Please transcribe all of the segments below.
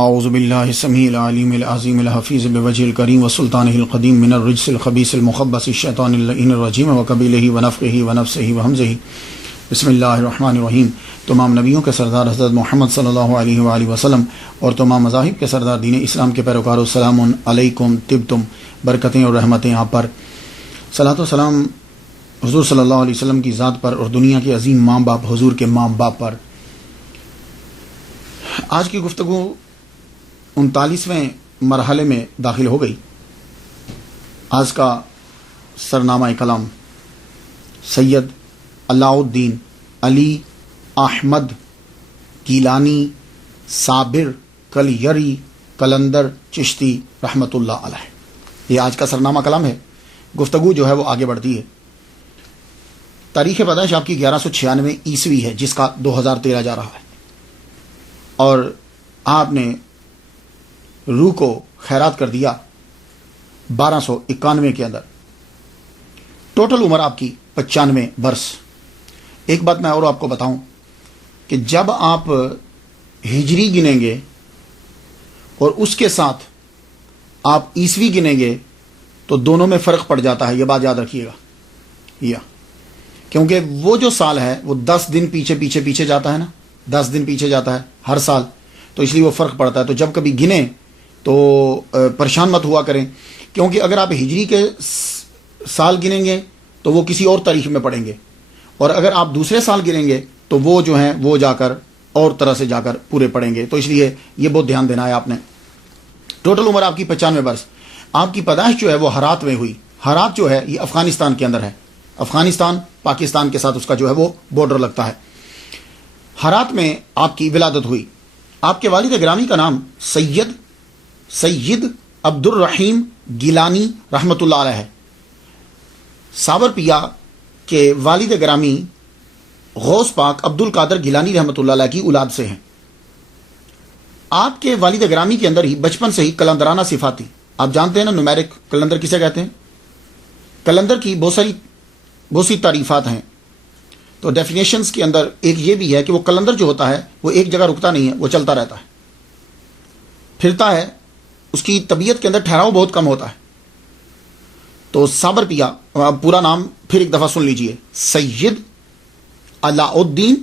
اعوذ باللہ السمیع العلیم العظیم الحفیظ بوجہ الکریم وسلطانہ القدیم من الرجس الخبیث المخبث الشیطان اللعین الرجیم وقبیلہ ونفخہ ونفسہ وہمزہ۔ بسم اللہ الرحمن الرحیم۔ تمام نبیوں کے سردار حضرت محمد صلی اللہ علیہ وآلہ وسلم اور تمام مذاہب کے سردار دین اسلام کے پیروکاروں، السلام علیکم، طبتم، برکتیں اور رحمتیں آپ پر۔ صلاۃ و سلام حضور صلی اللہ علیہ وسلم کی ذات پر اور دنیا کے عظیم ماں باپ حضور کے ماں باپ پر۔ آج کی گفتگو 39ویں مرحلے میں داخل ہو گئی۔ آج کا سرنامہ کلام سید علاء الدین علی احمد گیلانی صابر کلیری قلندر چشتی رحمۃ اللہ علیہ، یہ آج کا سرنامہ کلام ہے۔ گفتگو جو ہے وہ آگے بڑھتی ہے۔ تاریخ پیدائش آپ کی 1196 عیسوی ہے، جس کا 2013 جا رہا ہے، اور آپ نے روح کو خیرات کر دیا 1291 کے اندر۔ ٹوٹل عمر آپ کی 95 برس۔ ایک بات میں اور آپ کو بتاؤں کہ جب آپ ہجری گنیں گے اور اس کے ساتھ آپ عیسوی گنیں گے تو دونوں میں فرق پڑ جاتا ہے، یہ بات یاد رکھیے گا، کیونکہ وہ جو سال ہے وہ 10 دن پیچھے جاتا ہے نا، 10 دن پیچھے جاتا ہے ہر سال، تو اس لیے وہ فرق پڑتا ہے۔ تو جب کبھی گنیں تو پریشان مت ہوا کریں، کیونکہ اگر آپ ہجری کے سال گنیں گے تو وہ کسی اور تاریخ میں پڑیں گے، اور اگر آپ دوسرے سال گنیں گے تو وہ جو ہیں وہ جا کر اور طرح سے جا کر پورے پڑیں گے، تو اس لیے یہ بہت دھیان دینا ہے آپ نے۔ ٹوٹل عمر آپ کی 95 برس۔ آپ کی پیدائش جو ہے وہ ہرات میں ہوئی۔ ہرات جو ہے یہ افغانستان کے اندر ہے، افغانستان پاکستان کے ساتھ اس کا جو ہے وہ بارڈر لگتا ہے۔ ہرات میں آپ کی ولادت ہوئی۔ آپ کے والد گرامی کا نام سید عبد الرحیم گیلانی رحمۃ اللہ علیہ ہے۔ ساور پیا کے والد گرامی غوث پاک عبد القادر گیلانی رحمۃ اللہ علیہ کی اولاد سے ہیں۔ آپ کے والد گرامی کے اندر ہی بچپن سے ہی کلندرانہ صفات تھی۔ آپ جانتے ہیں نا نومیرک کلندر کسے کہتے ہیں؟ کلندر کی بہت سی تعریفات ہیں، تو ڈیفینیشنز کے اندر ایک یہ بھی ہے کہ وہ کلندر جو ہوتا ہے وہ ایک جگہ رکتا نہیں ہے، وہ چلتا رہتا ہے، پھرتا ہے، اس کی طبیعت کے اندر ٹھہراؤ بہت کم ہوتا ہے۔ تو سابر پیا، پورا نام پھر ایک دفعہ سن لیجئے، سید علاء الدین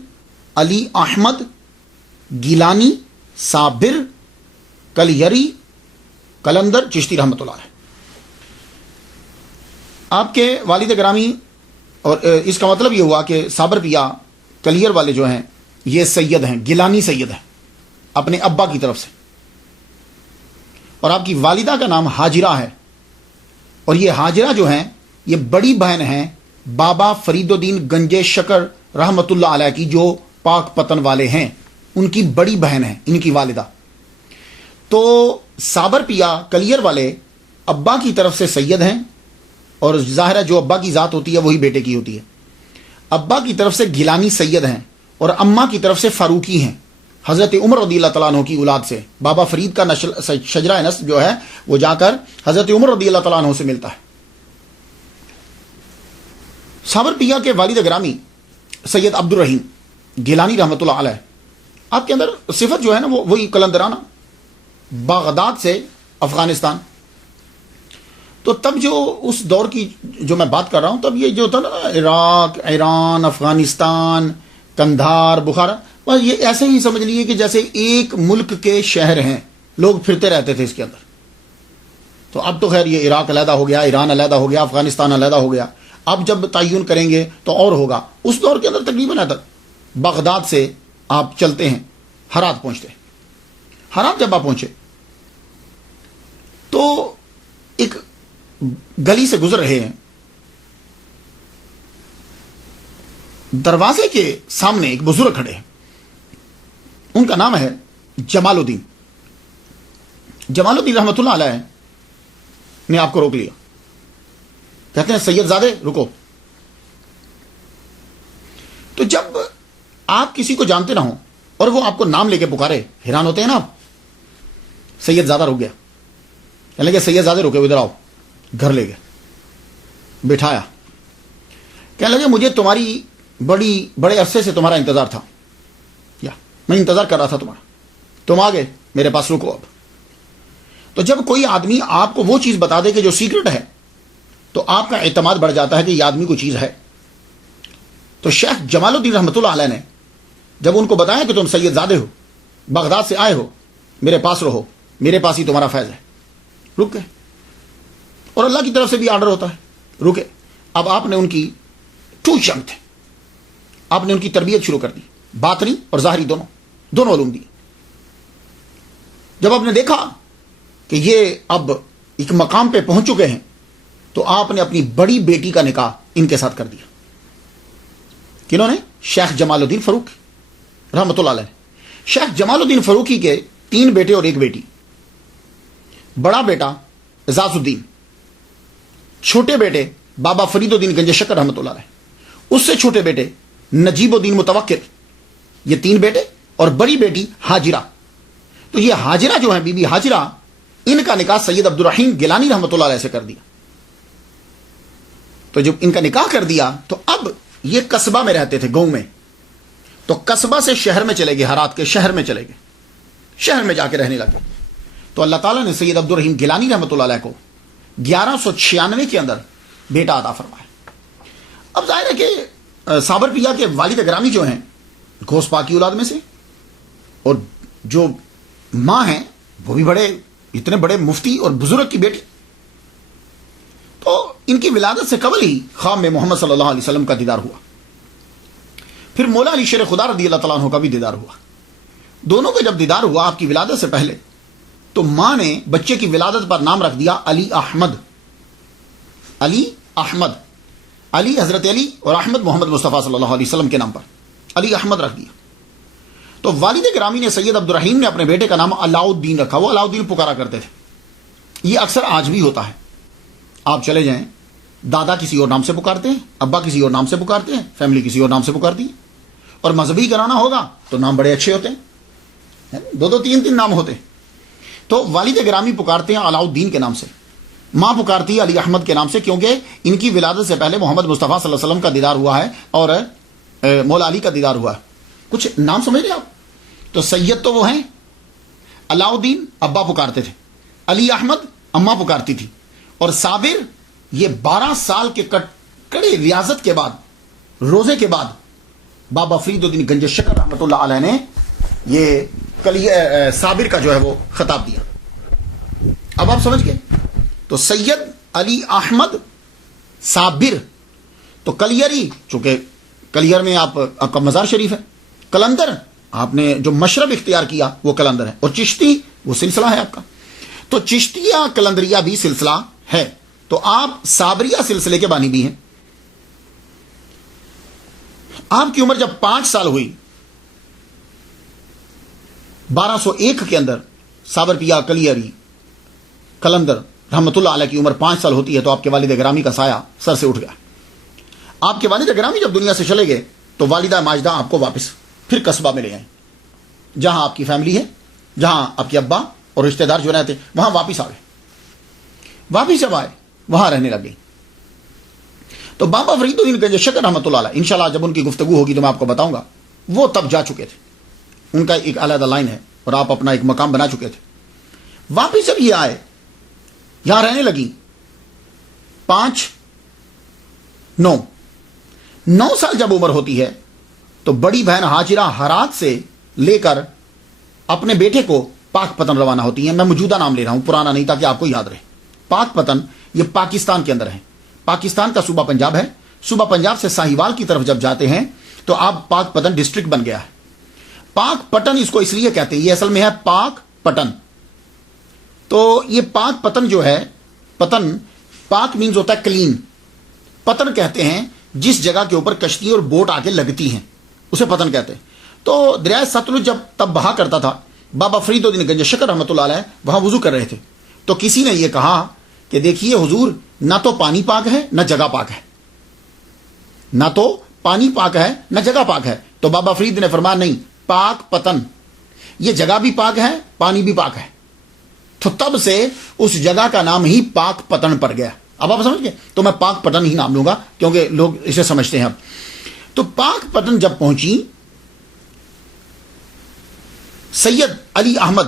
علی احمد گیلانی صابر کلیری قلندر چشتی رحمۃ اللہ علیہ۔ آپ کے والد گرامی، اور اس کا مطلب یہ ہوا کہ صابر پیا کلیئر والے جو ہیں یہ سید ہیں، گیلانی سید ہیں اپنے ابا کی طرف سے، اور آپ کی والدہ کا نام حاجرہ ہے، اور یہ حاجرہ جو ہیں یہ بڑی بہن ہیں بابا فرید الدین گنجے شکر رحمۃ اللہ علیہ کی، جو پاک پتن والے ہیں، ان کی بڑی بہن ہیں ان کی والدہ۔ تو صابر پیا کلیئر والے ابا کی طرف سے سید ہیں، اور ظاہر ہے جو ابا کی ذات ہوتی ہے وہی بیٹے کی ہوتی ہے۔ ابا کی طرف سے گیلانی سید ہیں، اور اماں کی طرف سے فاروقی ہیں، حضرت عمر رضی اللہ تعالیٰ عنہ کی اولاد سے۔ بابا فرید کا شجرہ نسب جو ہے وہ جا کر حضرت عمر رضی اللہ تعالیٰ عنہ سے ملتا ہے۔ صابر پیا کے والد گرامی سید عبد الرحیم گیلانی رحمۃ اللہ علیہ، آپ کے اندر صفت جو ہے نا وہ وہی کلندرانہ، بغداد سے افغانستان۔ تو تب جو اس دور کی جو میں بات کر رہا ہوں، تب یہ جو تھا نا عراق، ایران، افغانستان، قندھار، بخارا، بس یہ ایسے ہی سمجھ لیجیے کہ جیسے ایک ملک کے شہر ہیں، لوگ پھرتے رہتے تھے اس کے اندر۔ تو اب تو خیر یہ عراق علیحدہ ہو گیا، ایران علیحدہ ہو گیا، افغانستان علیحدہ ہو گیا۔ اب جب تعین کریں گے تو اور ہوگا۔ اس دور کے اندر تقریباً بغداد سے آپ چلتے ہیں، ہرات پہنچتے ہیں۔ ہرات جب آپ پہنچے تو ایک گلی سے گزر رہے ہیں، دروازے کے سامنے ایک بزرگ کھڑے ہیں، ان کا نام ہے جمال الدین۔ جمال الدین رحمۃ اللہ علیہ نے آپ کو روک لیا، کہتے ہیں سید زادے رکو۔ تو جب آپ کسی کو جانتے نہ ہوں اور وہ آپ کو نام لے کے پکارے، حیران ہوتے ہیں نا آپ۔ سید زادہ رک گیا، کہنے لگے سید زادے رکے، ادھر آؤ۔ گھر لے گئے، بٹھایا، کہنے لگے مجھے تمہاری بڑے عرصے سے تمہارا انتظار تھا، یا میں انتظار کر رہا تھا تمہارا، تم آ گئے، میرے پاس رکو اب. تو جب کوئی آدمی آپ کو وہ چیز بتا دے کہ جو سیکرٹ ہے تو آپ کا اعتماد بڑھ جاتا ہے کہ یہ آدمی کوئی چیز ہے. تو شیخ جمال الدین رحمۃ اللہ علیہ نے جب ان کو بتایا کہ تم سید زادے ہو، بغداد سے آئے ہو، میرے پاس رہو، میرے پاس ہی تمہارا فیض ہے، رک گئے. اور اللہ کی طرف سے بھی آرڈر ہوتا ہے، رکے. اب آپ نے ان کی ٹو چنگ تھے، آپ نے ان کی تربیت شروع کر دی، باطنی اور ظاہری دونوں علوم دی. جب آپ نے دیکھا کہ یہ اب ایک مقام پہ پہنچ چکے ہیں تو آپ نے اپنی بڑی بیٹی کا نکاح ان کے ساتھ کر دیا. کنہوں نے؟ شیخ جمال الدین فاروقی رحمۃ اللہ علیہ. شیخ جمال الدین فاروقی کے 3 بیٹے اور 1 بیٹی. بڑا بیٹا اعزاز الدین، چھوٹے بیٹے بابا فرید الدین گنج شکر رحمۃ اللہ علیہ، اس سے چھوٹے بیٹے نجیب الدین متوکل. یہ 3 بیٹے اور بڑی بیٹی حاجرہ. تو یہ حاجرہ جو ہیں، بی بی حاجرہ، ان کا نکاح سید عبد الرحیم گیلانی رحمۃ اللہ علیہ سے کر دیا. تو جب ان کا نکاح کر دیا تو اب یہ قصبہ میں رہتے تھے، گاؤں میں. تو قصبہ سے شہر میں چلے گئے، ہرات کے شہر میں چلے گئے، شہر میں جا کے رہنے لگے. تو اللہ تعالیٰ نے سید عبد الرحیم گیلانی رحمۃ اللہ علیہ کو 1196 کے اندر بیٹا عطا فرمایا. اب ظاہر ہے کہ صابر پیا کے والد گرامی جو ہیں غوث پاک کی اولاد میں سے، اور جو ماں ہیں وہ بھی اتنے بڑے مفتی اور بزرگ کی بیٹی. تو ان کی ولادت سے قبل ہی خواب میں محمد صلی اللہ علیہ وسلم کا دیدار ہوا. پھر مولا علی شیر خدا رضی اللہ تعالیٰ عنہ کا بھی دیدار ہوا. دونوں کا جب دیدار ہوا آپ کی ولادت سے پہلے، تو ماں نے بچے کی ولادت پر نام رکھ دیا علی احمد. علی احمد، علی حضرت علی اور احمد محمد مصطفیٰ صلی اللہ علیہ وسلم کے نام پر علی احمد رکھ دیا. تو والد گرامی نے سید عبد الرحیم نے اپنے بیٹے کا نام علاؤ الدین رکھا. وہ علاؤ الدین پکارا کرتے تھے. یہ اکثر آج بھی ہوتا ہے. آپ چلے جائیں، دادا کسی اور نام سے پکارتے ہیں، ابا کسی اور نام سے پکارتے ہیں، فیملی کسی اور نام سے پکارتی ہے. اور مذہبی کرانا ہوگا تو نام بڑے اچھے ہوتے ہیں، 2-3 نام ہوتے ہیں. تو والد گرامی پکارتے ہیں علاؤ الدین کے نام سے، ماں پکارتی ہے علی احمد کے نام سے، کیونکہ ان کی ولادت سے پہلے محمد مصطفیٰ صلی اللہ علیہ وسلم کا دیدار ہوا ہے اور مولا علی کا دیدار ہوا ہے. کچھ نام سمجھ رہے آپ؟ تو سید تو وہ ہیں، علاؤ الدین ابا پکارتے تھے، علی احمد اماں پکارتی تھی، اور صابر یہ 12 سال کے کڑے ریاضت کے بعد، روزے کے بعد، بابا فرید الدین گنج شکر رحمۃ اللہ علیہ نے یہ صابر کا جو ہے وہ خطاب دیا. اب آپ سمجھ گئے. تو سید علی احمد صابر. تو کلیری، چونکہ کلیر میں آپ کا مزار شریف ہے، کلندر آپ نے جو مشرب اختیار کیا وہ کلندر ہے، اور چشتی وہ سلسلہ ہے آپ کا. تو چشتیہ کلندریہ بھی سلسلہ ہے. تو آپ صابریہ سلسلے کے بانی بھی ہیں. آپ کی عمر جب 5 سال ہوئی، 1201 کے اندر صابر پیا کلیری کلندر رحمۃ اللہ علیہ کی عمر 5 سال ہوتی ہے تو آپ کے والد گرامی کا سایہ سر سے اٹھ گیا. آپ کے والد گرامی جب دنیا سے چلے گئے تو والدہ ماجدہ آپ کو واپس پھر قصبہ میں لے آئیں، جہاں آپ کی فیملی ہے، جہاں آپ کے ابا اور رشتہ دار جو رہتے وہاں واپس آ گئے. واپس جب آئے وہاں رہنے لگ گئی. تو بابا فرید الدین گنج شکر رحمۃ اللہ علیہ، انشاءاللہ جب ان کی گفتگو ہوگی تو میں آپ کو بتاؤں گا، وہ تب جا چکے تھے. ان کا ایک علیحدہ لائن ہے اور آپ اپنا ایک مقام بنا چکے تھے. واپس جب یہ آئے، یہاں رہنے لگی 9 سال جب عمر ہوتی ہے تو بڑی بہن حاجرہ ہرات سے لے کر اپنے بیٹے کو پاک پتن روانہ ہوتی ہیں. میں موجودہ نام لے رہا ہوں، پرانا نہیں، تاکہ آپ کو یاد رہے. پاک پتن یہ پاکستان کے اندر ہے. پاکستان کا صوبہ پنجاب ہے. صوبہ پنجاب سے ساہیوال کی طرف جب جاتے ہیں تو آپ پاک پتن ڈسٹرکٹ بن گیا ہے. پاک پٹن اس کو اس لیے کہتے ہیں، یہ اصل میں ہے پاک پٹن. تو یہ پاک پتن جو ہے، پتن پاک مینز ہوتا ہے کلین، پتن کہتے ہیں جس جگہ کے اوپر کشتی اور بوٹ آ کے لگتی ہیں اسے پتن کہتے ہیں. تو دریائے ستلج جب تب بہا کرتا تھا، بابا فرید الدین گنج شکر رحمۃ اللہ علیہ وہاں وضو کر رہے تھے. تو کسی نے یہ کہا کہ دیکھیے حضور، نہ تو پانی پاک ہے نہ جگہ پاک ہے، نہ تو پانی پاک ہے نہ جگہ پاک ہے. تو بابا فرید نے فرمایا نہیں، پاک پتن، یہ جگہ بھی پاک ہے پانی بھی پاک ہے. تو تب سے اس جگہ کا نام ہی پاک پتن پڑ گیا. اب آپ سمجھ گئے. تو میں پاک پتن ہی نام لوں گا کیونکہ لوگ اسے سمجھتے ہیں. اب تو پاک پتن جب پہنچی، سید علی احمد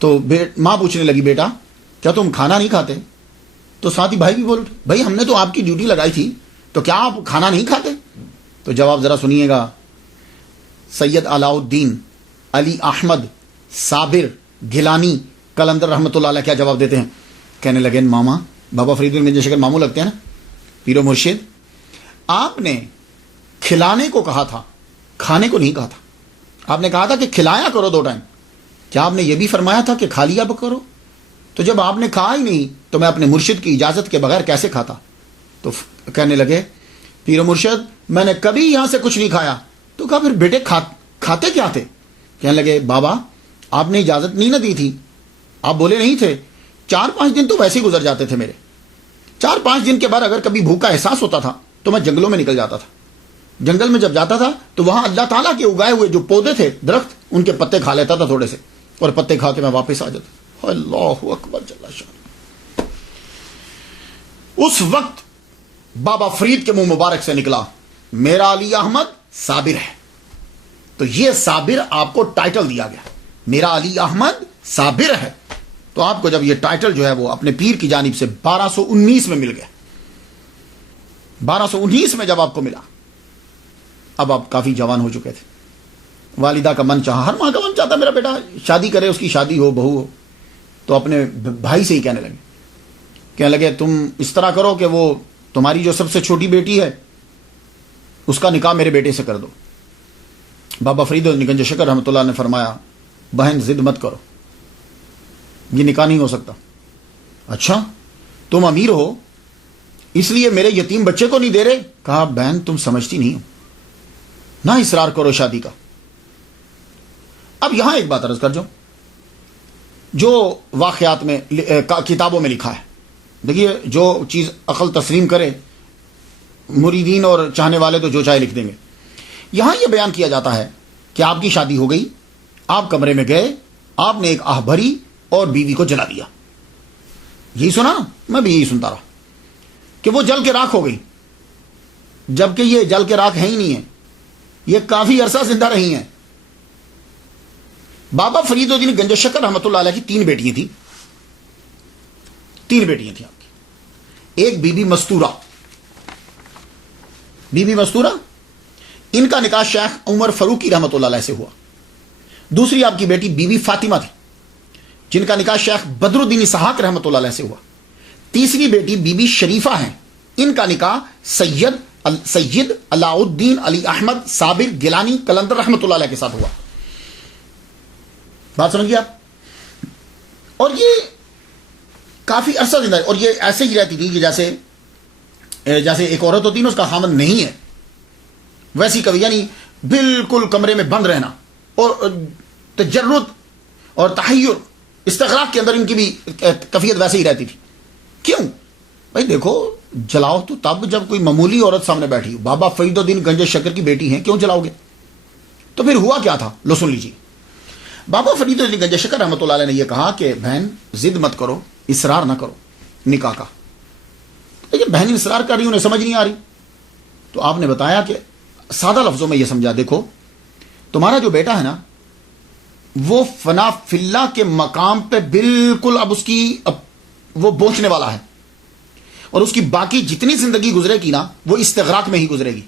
تو ماں پوچھنے لگی بیٹا کیا تم کھانا نہیں کھاتے؟ تو ساتھی بھائی بھی بول اٹھے بھائی ہم نے تو آپ کی ڈیوٹی لگائی تھی تو کیا آپ کھانا نہیں کھاتے؟ تو جواب ذرا سنیے گا. سید علاء الدین علی احمد صابر گیلانی قلندر رحمۃ اللہ علیہ کیا جواب دیتے ہیں؟ کہنے لگے ماما بابا فرید گنج شکر ماموں لگتے ہیں نا پیر و مرشد, آپ نے کھلانے کو کہا تھا کھانے کو نہیں کہا تھا. آپ نے کہا تھا کہ کھلایا کرو 2 ٹائم. کیا آپ نے یہ بھی فرمایا تھا کہ کھا لیا کرو؟ تو جب آپ نے کھا ہی نہیں تو میں اپنے مرشد کی اجازت کے بغیر کیسے کھاتا؟ تو کہنے لگے پیر و مرشد میں نے کبھی یہاں سے کچھ نہیں کھایا. تو کہا پھر بیٹے کھاتے کیا تھے؟ کہنے لگے بابا آپ نے اجازت نہیں نہ دی تھی, آپ بولے نہیں تھے. 4-5 دن تو ویسے ہی گزر جاتے تھے میرے. 4-5 دن کے بعد اگر کبھی بھوک کا احساس ہوتا تھا تو میں جنگلوں میں نکل جاتا تھا. جنگل میں جب جاتا تھا تو وہاں اللہ تعالیٰ کے اگائے ہوئے جو پودے تھے درخت ان کے پتے کھا لیتا تھا تھوڑے سے, اور پتے کھا کے میں واپس آ جاتا. اللہ اکبر جل شان. اس وقت بابا فرید کے منہ مبارک سے نکلا میرا علی احمد صابر ہے. تو یہ صابر آپ کو ٹائٹل دیا گیا, میرا علی احمد صابر ہے. تو آپ کو جب یہ ٹائٹل جو ہے وہ اپنے پیر کی جانب سے 1219 میں مل گیا, 1219 میں جب آپ کو ملا, اب آپ کافی جوان ہو چکے تھے. والدہ کا من چاہا, ہر ماں کا من چاہتا میرا بیٹا شادی کرے, اس کی شادی ہو, بہو ہو. تو اپنے بھائی سے ہی کہنے لگے تم اس طرح کرو کہ وہ تمہاری جو سب سے چھوٹی بیٹی ہے اس کا نکاح میرے بیٹے سے کر دو. بابا فرید گنج شکر رحمۃ اللہ نے فرمایا بہن ضد مت کرو, یہ نکاح نہیں ہو سکتا. اچھا تم امیر ہو اس لیے میرے یتیم بچے کو نہیں دے رہے؟ کہا بہن تم سمجھتی نہیں ہو, نہ اصرار کرو شادی کا. اب یہاں ایک بات عرض کر جو واقعات میں کتابوں میں لکھا ہے, دیکھیے جو چیز عقل تسلیم کرے, مریدین اور چاہنے والے تو جو چاہے لکھ دیں گے. یہاں یہ بیان کیا جاتا ہے کہ آپ کی شادی ہو گئی, آپ کمرے میں گئے, آپ نے ایک آہ بھری اور بیوی کو جلا دیا. یہی سنا نا, میں بھی یہی سنتا رہا کہ وہ جل کے راکھ ہو گئی, جبکہ یہ جل کے راکھ ہے ہی نہیں ہے, یہ کافی عرصہ زندہ رہی ہیں. بابا فرید الدین گنج شکر رحمۃ اللہ علیہ کی 3 بیٹیاں تھیں. 3 بیٹیاں تھیں آپ کی. ایک بی بی مستورہ, ان کا نکاح شیخ عمر فاروقی رحمۃ اللہ علیہ سے ہوا. دوسری آپ کی بیٹی بی بی فاطمہ تھی جن کا نکاح شیخ بدر الدین اسحاق رحمۃ اللہ علیہ سے ہوا. تیسری بیٹی بی بی شریفہ ہیں, ان کا نکاح سید علاء الدین علی احمد صابر گیلانی قلندر رحمۃ اللہ علیہ کے ساتھ ہوا. بات سمجھ گئے آپ؟ اور یہ کافی عرصہ زندہ, اور یہ ایسے ہی رہتی تھی کہ جیسے ایک عورت ہوتی ہے نا, اس کا خامن نہیں ہے, ویسی کبھی, یعنی بالکل کمرے میں بند رہنا اور تجرد اور تحیر استغراق کے اندر ان کی بھی کیفیت ویسے ہی رہتی تھی. کیوں بھائی؟ دیکھو جلاؤ تو تب جب کوئی معمولی عورت سامنے بیٹھی ہو. بابا فرید الدین گنج شکر کی بیٹی ہیں, کیوں جلاؤ گے؟ تو پھر ہوا کیا تھا, لو سن لیجیے. بابا فرید الدین گنج شکر رحمۃ اللہ علیہ نے یہ کہا کہ بہن ضد مت کرو, اصرار نہ کرو نکاح کا. لیکن بہن اصرار کر رہی, انہیں سمجھ نہیں آ رہی. تو آپ نے بتایا کہ سادہ لفظوں میں یہ سمجھا, دیکھو تمہارا جو بیٹا ہے نا وہ فنا فی اللہ کے مقام پہ بالکل اب اس کی وہ پہنچنے والا ہے, اور اس کی باقی جتنی زندگی گزرے گی نا وہ استغراق میں ہی گزرے گی.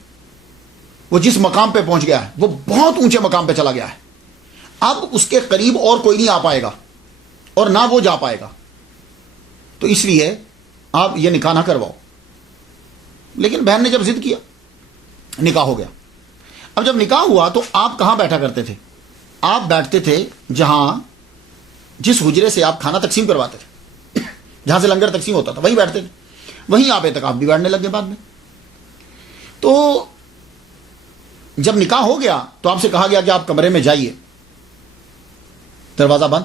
وہ جس مقام پہ پہنچ گیا ہے وہ بہت اونچے مقام پہ چلا گیا ہے. اب اس کے قریب اور کوئی نہیں آ پائے گا اور نہ وہ جا پائے گا. تو اس لیے آپ یہ نکاح نہ کرواؤ. لیکن بہن نے جب ضد کیا, نکاح ہو گیا. اب جب نکاح ہوا تو آپ کہاں بیٹھا کرتے تھے؟ آپ بیٹھتے تھے جس حجرے سے آپ کھانا تقسیم کرواتے تھے, جہاں سے لنگر تقسیم ہوتا تھا, وہیں بیٹھتے تھے. وہیں آپ اعتکاف بھی بیٹھنے لگے بعد میں. تو جب نکاح ہو گیا تو آپ سے کہا گیا کہ آپ کمرے میں جائیے. دروازہ بند,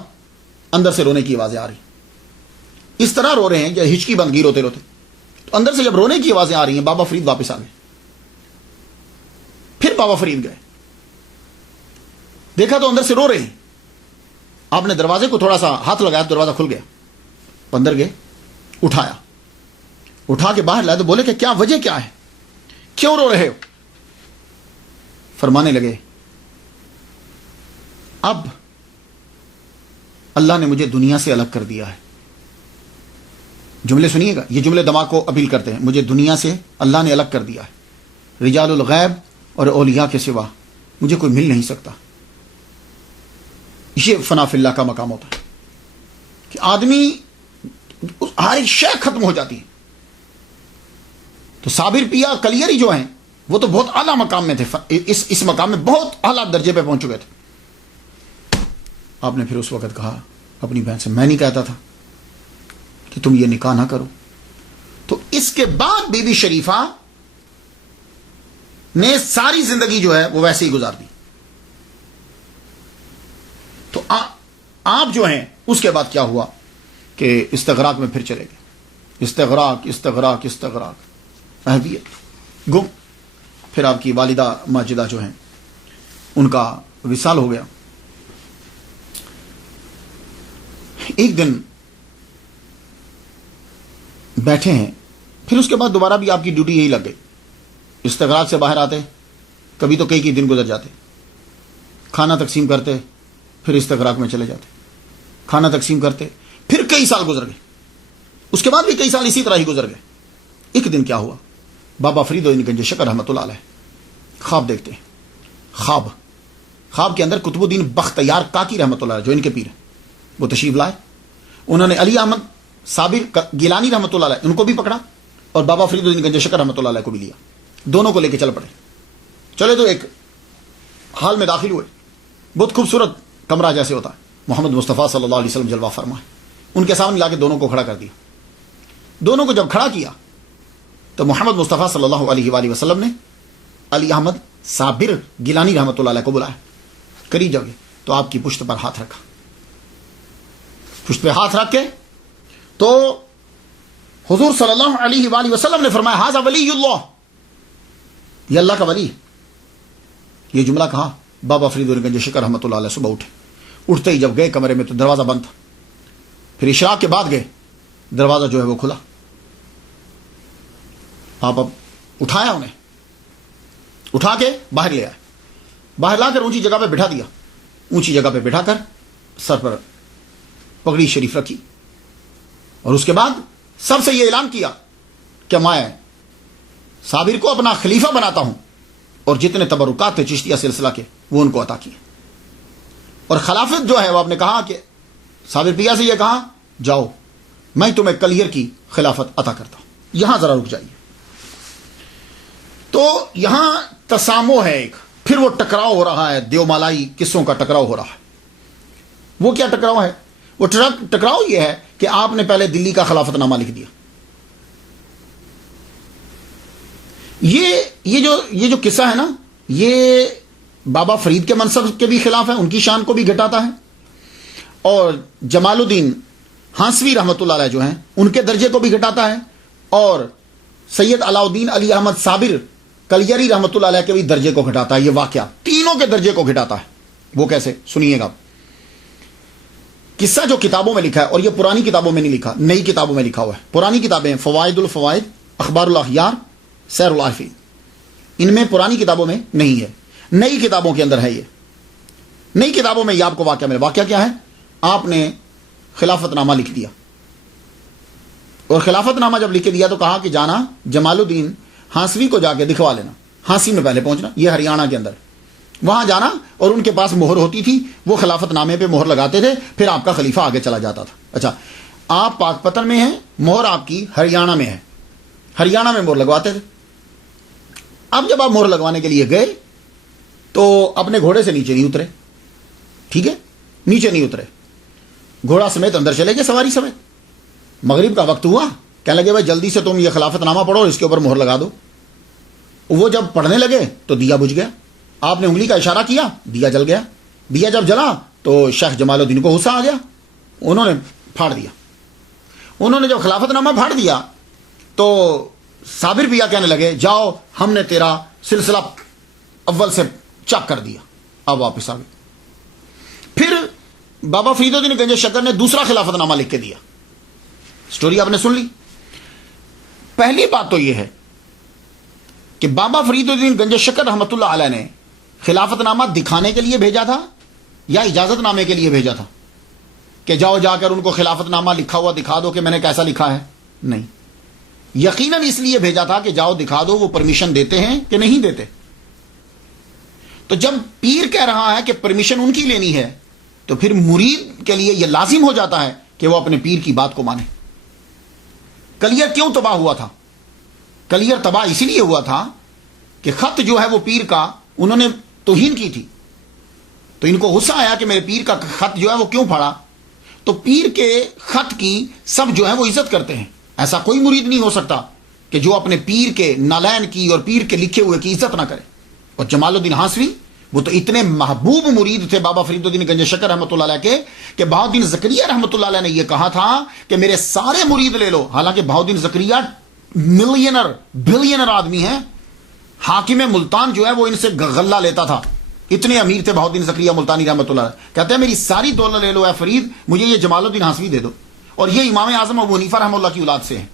اندر سے رونے کی آوازیں آ رہی, اس طرح رو رہے ہیں کہ ہچکی بند گی روتے روتے. تو اندر سے جب رونے کی آوازیں آ رہی ہیں, بابا فرید واپس آ گئے. پھر بابا فرید گئے, دیکھا تو اندر سے رو رہے ہیں. آپ نے دروازے کو تھوڑا سا ہاتھ لگایا, دروازہ کھل گیا. اندر گئے, اٹھا کے باہر لائے تو بولے کہ کیا وجہ کیا ہے, کیوں رو رہے ہو؟ فرمانے لگے اب اللہ نے مجھے دنیا سے الگ کر دیا ہے. جملے سنیے گا, یہ جملے دماغ کو اپیل کرتے ہیں. مجھے دنیا سے اللہ نے الگ کر دیا ہے. رجال الغیب اور اولیاء کے سوا مجھے کوئی مل نہیں سکتا. یہ فنا فی اللہ کا مقام ہوتا ہے کہ آدمی ہر ایک شے ختم ہو جاتی ہے. تو صابر پیا کلیری جو ہیں وہ تو بہت اعلیٰ مقام میں تھے, اس مقام میں بہت اعلیٰ درجے پہ پہنچ چکے تھے. آپ نے پھر اس وقت کہا اپنی بہن سے, میں نہیں کہتا تھا کہ تم یہ نکاح نہ کرو. تو اس کے بعد بی بی شریفہ نے ساری زندگی جو ہے وہ ویسے ہی گزار دی. تو آپ جو ہیں اس کے بعد کیا ہوا کہ استغراق میں پھر چلے گئے. استغراق استغراق استغراق اہلیت گم. پھر آپ کی والدہ ماجدہ جو ہیں ان کا وصال ہو گیا. ایک دن بیٹھے ہیں, پھر اس کے بعد دوبارہ بھی آپ کی ڈیوٹی یہی لگ گئی. استغراق سے باہر آتے, کبھی تو کئی دن گزر جاتے, کھانا تقسیم کرتے, پھر استغراق میں چلے جاتے, کھانا تقسیم کرتے, پھر کئی سال گزر گئے. اس کے بعد بھی کئی سال اسی طرح ہی گزر گئے. ایک دن کیا ہوا, بابا فرید گنج شکر رحمۃ اللہ علیہ خواب دیکھتے ہیں. خواب کے اندر قطب الدین بختیار کاکی رحمۃ اللہ علیہ جو ان کے پیر ہیں وہ تشریف لائے. انہوں نے علی احمد صابر گیلانی رحمۃ اللہ علیہ ان کو بھی پکڑا اور بابا فرید الدین گنج شکر رحمۃ اللہ علیہ کو بھی لیا. دونوں کو لے کے چل پڑے. چلے تو ایک حال میں داخل ہوئے, بہت خوبصورت کمرہ جیسے ہوتا ہے, محمد مصطفیٰ صلی اللہ علیہ وسلم جلوہ فرما ہے. ان کے سامنے لا کے دونوں کو کھڑا کر دیا. دونوں کو جب کھڑا کیا تو محمد مصطفیٰ صلی اللہ علیہ وآلہ وسلم نے علی احمد صابر گیلانی رحمۃ اللہ علیہ کو بلایا. قریب جب گئے تو آپ کی پشت پر ہاتھ رکھا. پشت پہ ہاتھ رکھ کے تو حضور صلی اللہ علیہ وآلہ وسلم نے فرمایا ھذا ولی اللہ, یہ اللہ کا ولی. یہ جملہ کہا, بابا فرید گنج شکر رحمۃ اللہ علیہ صبح اٹھے. اٹھتے ہی جب گئے کمرے میں تو دروازہ بند تھا. پھر اشراق کے بعد گئے, دروازہ جو ہے وہ کھلا. آپ اب اٹھایا, انہیں اٹھا کے باہر لے آئے. باہر لا کر اونچی جگہ پہ بٹھا دیا. اونچی جگہ پہ بٹھا کر سر پر پگڑی شریف رکھی اور اس کے بعد سب سے یہ اعلان کیا کہ میں صابر کو اپنا خلیفہ بناتا ہوں اور جتنے تبرکات تھے چشتیہ سلسلہ کے وہ ان کو عطا کیے. اور خلافت جو ہے وہ آپ نے کہا کہ صابر پیا سے یہ کہا جاؤ میں تمہیں کلیئر کی خلافت عطا کرتا ہوں. یہاں ذرا رک جائیے. تو یہاں تسامو ہے ایک, پھر وہ ٹکراؤ ہو رہا ہے, دیو مالائی قصوں کا ٹکراؤ ہو رہا ہے. وہ کیا ٹکراؤ ہے؟ وہ ٹکراؤ یہ ہے کہ آپ نے پہلے دلی کا خلافت نامہ لکھ دیا. یہ جو قصہ ہے نا, یہ بابا فرید کے منصب کے بھی خلاف ہے, ان کی شان کو بھی گھٹاتا ہے, اور جمال الدین ہانسوی رحمۃ اللہ علیہ جو ہیں ان کے درجے کو بھی گھٹاتا ہے, اور سید علاء الدین علی احمد صابر کلیری رحمۃ اللہ علیہ کے بھی درجے کو گھٹاتا ہے. یہ واقعہ تینوں کے درجے کو گھٹاتا ہے. وہ کیسے, سنیے گا. قصہ جو کتابوں میں لکھا ہے, اور یہ پرانی کتابوں میں نہیں لکھا, نئی کتابوں میں لکھا ہوا ہے. پرانی کتابیں فوائد الفوائد, اخبار الاخیار, سیر العارفین, ان میں پرانی کتابوں میں نہیں ہے, نئی کتابوں کے اندر ہے. یہ نئی کتابوں میں یہ آپ کو واقعہ ملے. واقعہ کیا ہے؟ آپ نے خلافت نامہ لکھ دیا, اور خلافت نامہ جب لکھ کے دیا تو کہا کہ جانا جمال الدین ہانسوی کو جا کے دکھوا لینا. ہانسی میں پہلے پہنچنا, یہ ہریانہ کے اندر, وہاں جانا, اور ان کے پاس مہر ہوتی تھی, وہ خلافت نامے پہ مہر لگاتے تھے, پھر آپ کا خلیفہ آگے چلا جاتا تھا. اچھا, آپ پاک پتن میں ہیں, مہر آپ کی ہریانہ میں ہے, ہریانہ میں مہر لگواتے تھے. اب جب آپ مہر لگوانے کے لیے گئے تو اپنے گھوڑے سے نیچے نہیں اترے. ٹھیک ہے, نیچے نہیں اترے, گھوڑا سمیت اندر چلے گئے, سواری سمیت. مغرب کا وقت ہوا, کہنے لگے بھائی جلدی سے تم یہ خلافت نامہ پڑھو, اس کے اوپر مہر لگا دو. وہ جب پڑھنے لگے تو دیا بجھ گیا. آپ نے انگلی کا اشارہ کیا, دیا جل گیا. دیا جب جلا تو شیخ جمال الدین کو غصہ آ گیا, انہوں نے پھاڑ دیا. انہوں نے جب خلافت نامہ پھاڑ دیا تو صابر پیا کہنے لگے جاؤ ہم نے تیرا سلسلہ اول سے چاک کر دیا, اب واپس آ گئے. پھر بابا فرید الدین گنج شکر نے دوسرا خلافت نامہ لکھ کے دیا. سٹوری آپ نے سن لی. پہلی بات تو یہ ہے کہ بابا فرید الدین گنج شکر رحمۃ اللہ علیہ نے خلافت نامہ دکھانے کے لیے بھیجا تھا یا اجازت نامے کے لیے بھیجا تھا؟ کہ جاؤ جا کر ان کو خلافت نامہ لکھا ہوا دکھا دو کہ میں نے کیسا لکھا ہے؟ نہیں، یقیناً اس لیے بھیجا تھا کہ جاؤ دکھا دو وہ پرمیشن دیتے ہیں کہ نہیں دیتے. تو جب پیر کہہ رہا ہے کہ پرمیشن ان کی لینی ہے تو پھر مرید کے لیے یہ لازم ہو جاتا ہے کہ وہ اپنے پیر کی بات کو مانے. کلیئر کیوں تباہ ہوا تھا؟ کلیئر تباہ اسی لیے ہوا تھا کہ خط جو ہے وہ پیر کا انہوں نے توہین کی تھی. تو ان کو غصہ آیا کہ میرے پیر کا خط جو ہے وہ کیوں پھاڑا. تو پیر کے خط کی سب جو ہے وہ عزت کرتے ہیں. ایسا کوئی مرید نہیں ہو سکتا کہ جو اپنے پیر کے نالین کی اور پیر کے لکھے ہوئے کی عزت نہ کرے. اور جمال الدین ہانسوی وہ تو اتنے محبوب مرید تھے بابا فرید الدین گنج شکر رحمۃ اللہ علیہ کے کہ بہاؤالدین زکریا رحمۃ اللہ علیہ نے یہ کہا تھا کہ میرے سارے مرید لے لو. حالانکہ بہاؤالدین زکریا ملینر بلینر آدمی ہیں. حاکم ملتان جو ہے وہ ان سے غلہ لیتا تھا. اتنے امیر تھے بہاؤالدین زکریا ملتانی رحمۃ اللہ علیہ. کہتے ہیں میری ساری دولت لے لو اے فرید, مجھے یہ جمال الدین ہانسوی دے دو. اور یہ امام اعظم ابو حنیفہ رحمہ اللہ کی اولاد سے ہیں.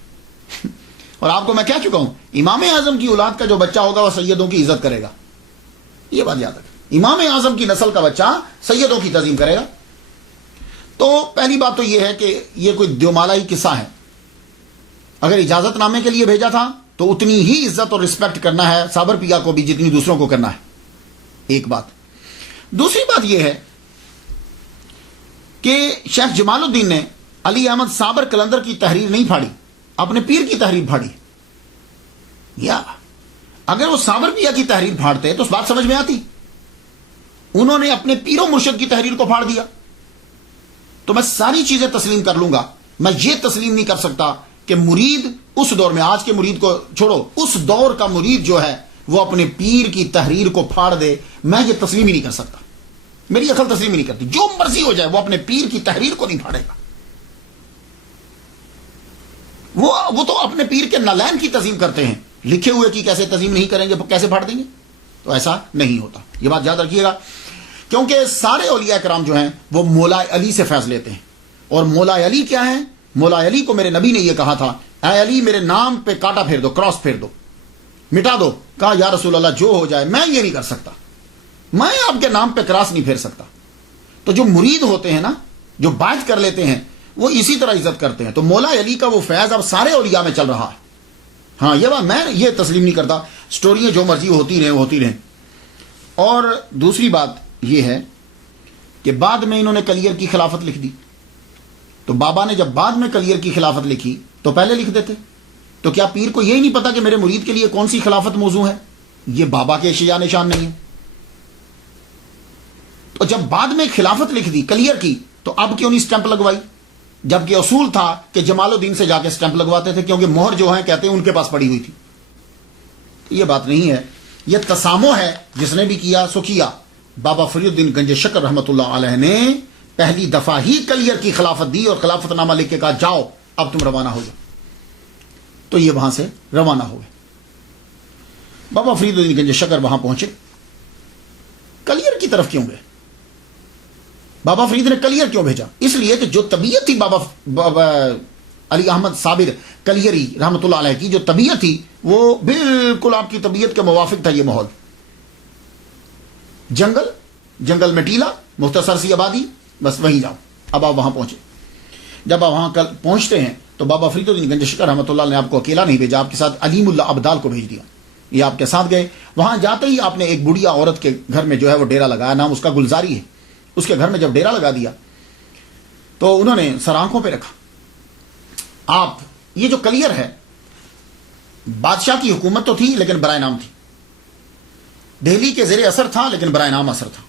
اور آپ کو میں کہہ چکا ہوں امام اعظم کی اولاد کا جو بچہ ہوگا وہ سیدوں کی عزت کرے گا. یہ بات یاد رکھیں, امام اعظم کی نسل کا بچہ سیدوں کی تعظیم کرے گا. تو پہلی بات تو یہ ہے کہ یہ کوئی دیومالائی قصہ ہے. اگر اجازت نامے کے لیے بھیجا تھا تو اتنی ہی عزت اور رسپیکٹ کرنا ہے صابر پیا کو بھی جتنی دوسروں کو کرنا ہے. ایک بات. دوسری بات یہ ہے کہ شیخ جمال الدین نے علی احمد صابر کلندر کی تحریر نہیں پھاڑی, اپنے پیر کی تحریر پھاڑی. یا اگر وہ صابر پیا کی تحریر پھاڑتے تو اس بات سمجھ میں آتی. انہوں نے اپنے پیر و مرشد کی تحریر کو پھاڑ دیا. تو میں ساری چیزیں تسلیم کر لوں گا, میں یہ تسلیم نہیں کر سکتا کہ مرید اس دور میں, آج کے مرید کو چھوڑو, اس دور کا مرید جو ہے وہ اپنے پیر کی تحریر کو پھاڑ دے. میں یہ تسلیم ہی نہیں کر سکتا, میری عقل تسلیم ہی نہیں کرتی. جو مرضی ہو جائے وہ اپنے پیر کی تحریر کو نہیں پھاڑے گا. وہ تو اپنے پیر کے نالین کی تعظیم کرتے ہیں, لکھے ہوئے کی کیسے تعظیم نہیں کریں گے, کیسے پھاڑ دیں گے؟ تو ایسا نہیں ہوتا. یہ بات یاد رکھیے گا, کیونکہ سارے اولیاء کرام جو ہیں وہ مولا علی سے فیض لیتے ہیں. اور مولا علی کیا ہے؟ مولا علی کو میرے نبی نے یہ کہا تھا, اے علی میرے نام پہ کاٹا پھیر دو, کراس پھیر دو, مٹا دو. کہا یا رسول اللہ جو ہو جائے, میں یہ نہیں کر سکتا, میں آپ کے نام پہ کراس نہیں پھیر سکتا. تو جو مرید ہوتے ہیں نا, جو بیعت کر لیتے ہیں, وہ اسی طرح عزت کرتے ہیں. تو مولا علی کا وہ فیض اب سارے اولیاء میں چل رہا ہے. ہاں یہ بات میں یہ تسلیم نہیں کرتا. سٹوریاں جو مرضی ہوتی رہیں, وہ ہوتی رہیں. اور دوسری بات یہ ہے کہ بعد میں انہوں نے کلیئر کی خلافت لکھ دی. تو بابا نے جب بعد میں کلیئر کی خلافت لکھی تو پہلے لکھ دیتے. تو کیا پیر کو یہی نہیں پتا کہ میرے مرید کے لیے کون سی خلافت موضوع ہے؟ یہ بابا کے اشیاء نشان نہیں ہے. تو جب بعد میں خلافت لکھ دی, کلیئر کی, تو اب کیوں نہیں سٹیمپ لگوائی؟ جبکہ اصول تھا کہ جمال الدین سے جا کے سٹیمپ لگواتے تھے, کیونکہ مہر جو ہیں کہتے ہیں ان کے پاس پڑی ہوئی تھی. یہ بات نہیں ہے, یہ تسامح ہے. جس نے بھی کیا سو کیا. بابا فرید الدین گنج شکر رحمۃ اللہ علیہ نے پہلی دفعہ ہی کلیئر کی خلافت دی اور خلافت نامہ لکھ کے کہا جاؤ اب تم روانہ ہو جاؤ. تو یہ وہاں سے روانہ ہوئے. بابا فرید الدین گنج شکر وہاں پہنچے, کلیئر کی طرف کیوں گئے؟ بابا فرید نے کلیئر کیوں بھیجا؟ اس لیے کہ جو طبیعت تھی بابا علی احمد صابر کلیری رحمۃ اللہ علیہ کی, جو طبیعت تھی وہ بالکل آپ کی طبیعت کے موافق تھا. یہ ماحول جنگل میں ٹیلا, مختصر سی آبادی, بس وہیں جاؤ. اب آپ وہاں پہنچے. جب آپ وہاں کل پہنچتے ہیں تو بابا فرید الدین گنج شکر رحمۃ اللہ نے آپ کو اکیلا نہیں بھیجا, آپ کے ساتھ علیم اللہ ابدال کو بھیج دیا. یہ آپ کے ساتھ گئے. وہاں جاتے ہی آپ نے ایک بڑھیا عورت کے گھر میں جو ہے وہ ڈیرا لگایا, نام اس کا گلزاری ہے. اس کے گھر میں جب ڈیرا لگا دیا تو انہوں نے سر آنکھوں پہ رکھا. آپ یہ جو کلیئر ہے, بادشاہ کی حکومت تو تھی لیکن برائے نام تھی, دہلی کے زیر اثر تھا لیکن برائے نام اثر تھا.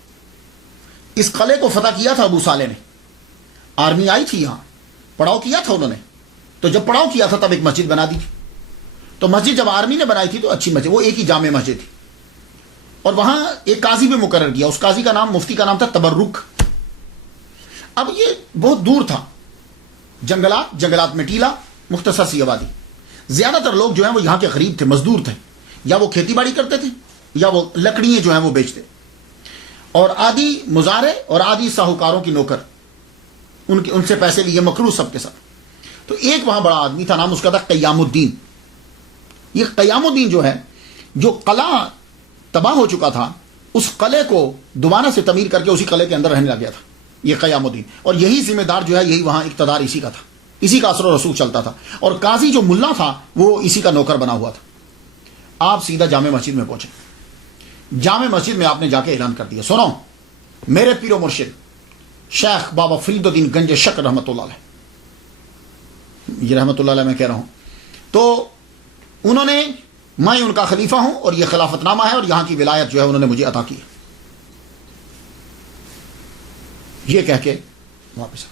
اس قلعے کو فتح کیا تھا ابو صالح نے. آرمی آئی تھی یہاں, پڑاؤ کیا تھا انہوں نے. تو جب پڑاؤ کیا تھا تب ایک مسجد بنا دی تھی. تو مسجد جب آرمی نے بنائی تھی تو اچھی مسجد, وہ ایک ہی جامع مسجد تھی. اور وہاں ایک قاضی بھی مقرر کیا. اس قاضی کا نام, مفتی کا نام تھا تبرک. اب یہ بہت دور تھا, جنگلات میں ٹیلا, مختصر سی آبادی. زیادہ تر لوگ جو ہیں وہ یہاں کے غریب تھے, مزدور تھے, یا وہ کھیتی باڑی کرتے تھے یا وہ لکڑیاں جو ہیں وہ بیچتے, اور آدھی مزارے اور آدھی ساہوکاروں کی نوکر, ان سے پیسے لیے مقروض سب کے ساتھ. تو ایک وہاں بڑا آدمی تھا, نام اس کا تھا قیام الدین. یہ قیام الدین جو ہے, جو قلعہ تباہ ہو چکا تھا, اس قلعے کو دوبارہ سے تعمیر کر کے اسی قلعے کے اندر رہنے لگ گیا تھا. یہ قیام الدین، اور یہی ذمہ دار جو ہے یہی وہاں اقتدار اسی کا تھا، اسی کا اثر و رسوخ چلتا تھا، اور قاضی جو ملا تھا وہ اسی کا نوکر بنا ہوا تھا۔ آپ سیدھا جامع مسجد میں پہنچے، جامع مسجد میں آپ نے جا کے اعلان کر دیا، سنو میرے پیر و مرشد شیخ بابا فرید الدین گنج شکر رحمۃ اللہ علیہ، یہ رحمۃ اللہ علیہ میں کہہ رہا ہوں، تو انہوں نے، میں ان کا خلیفہ ہوں اور یہ خلافت نامہ ہے اور یہاں کی ولایت جو ہے انہوں نے مجھے عطا کی ہے، یہ کہہ کے واپس آ۔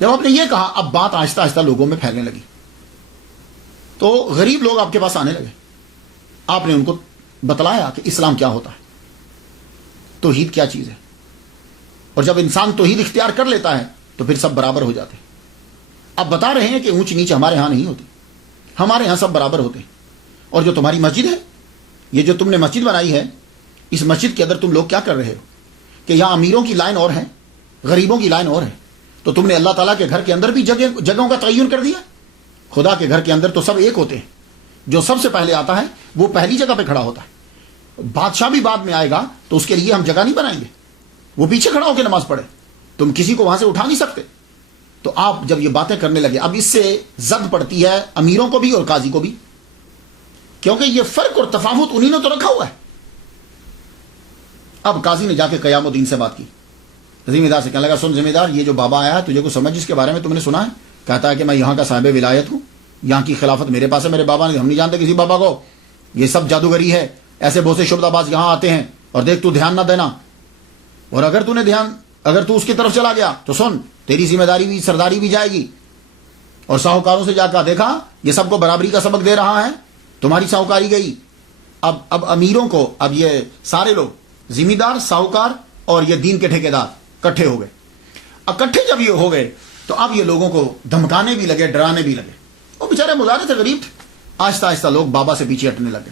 جب آپ نے یہ کہا اب بات آہستہ آہستہ لوگوں میں پھیلنے لگی، تو غریب لوگ آپ کے پاس آنے لگے، آپ نے ان کو بتلایا کہ اسلام کیا ہوتا ہے، توحید کیا چیز ہے، اور جب انسان توحید اختیار کر لیتا ہے تو پھر سب برابر ہو جاتے ہیں۔ اب بتا رہے ہیں کہ اونچ نیچ ہمارے ہاں نہیں ہوتی، ہمارے ہاں سب برابر ہوتے ہیں، اور جو تمہاری مسجد ہے، یہ جو تم نے مسجد بنائی ہے، اس مسجد کے اندر تم لوگ کیا کر رہے ہو کہ یہاں امیروں کی لائن اور ہے، غریبوں کی لائن اور ہے، تو تم نے اللہ تعالیٰ کے گھر کے اندر بھی جگہوں کا تعین کر دیا۔ خدا کے گھر کے اندر تو سب ایک ہوتے ہیں، جو سب سے پہلے آتا ہے وہ پہلی جگہ پہ کھڑا ہوتا ہے، بادشاہ بھی بعد میں آئے گا تو اس کے لیے ہم جگہ نہیں بنائیں گے، وہ پیچھے کھڑا ہو کے نماز پڑھے، تم کسی کو وہاں سے اٹھا نہیں سکتے۔ تو آپ جب یہ باتیں کرنے لگے، اب اس سے زد پڑتی ہے امیروں کو بھی اور قاضی کو بھی، کیونکہ یہ فرق اور تفاوت انہی نے تو رکھا ہوا ہے۔ اب قاضی نے جا کے قیام الدین سے بات کی، ذمہ دار سے کہنے لگا، سن ذمہ دار، یہ جو بابا آیا ہے تجھے کو سمجھ اس کے بارے میں تم نے سنا ہے؟ کہتا ہے کہ میں یہاں کا صاحب ولایت ہوں، یہاں کی خلافت میرے پاس ہے، میرے بابا نے، ہم نہیں جانتے کسی بابا کو، یہ سب جادوگری ہے، ایسے بہت سے شبدہ باز یہاں آتے ہیں، اور دیکھ تو دھیان نہ دینا، اور اگر تو اس کی طرف چلا گیا تو سن تیری ذمہ داری بھی، سرداری بھی جائے گی۔ اور ساہوکاروں سے جا کر دیکھا یہ سب کو برابری کا سبق دے رہا ہے، تمہاری ساہوکاری گئی۔ اب امیروں کو، اب یہ سارے لوگ ذمہ دار، ساہوکار اور یہ دین کے ٹھیکیدار اکٹھے ہو گئے۔ اکٹھے جب یہ ہو گئے تو اب یہ لوگوں کو دھمکانے بھی لگے، ڈرانے بھی لگے، وہ بیچارے مظاہرے تھے، غریب تھے، آہستہ آہستہ لوگ بابا سے پیچھے ہٹنے لگے۔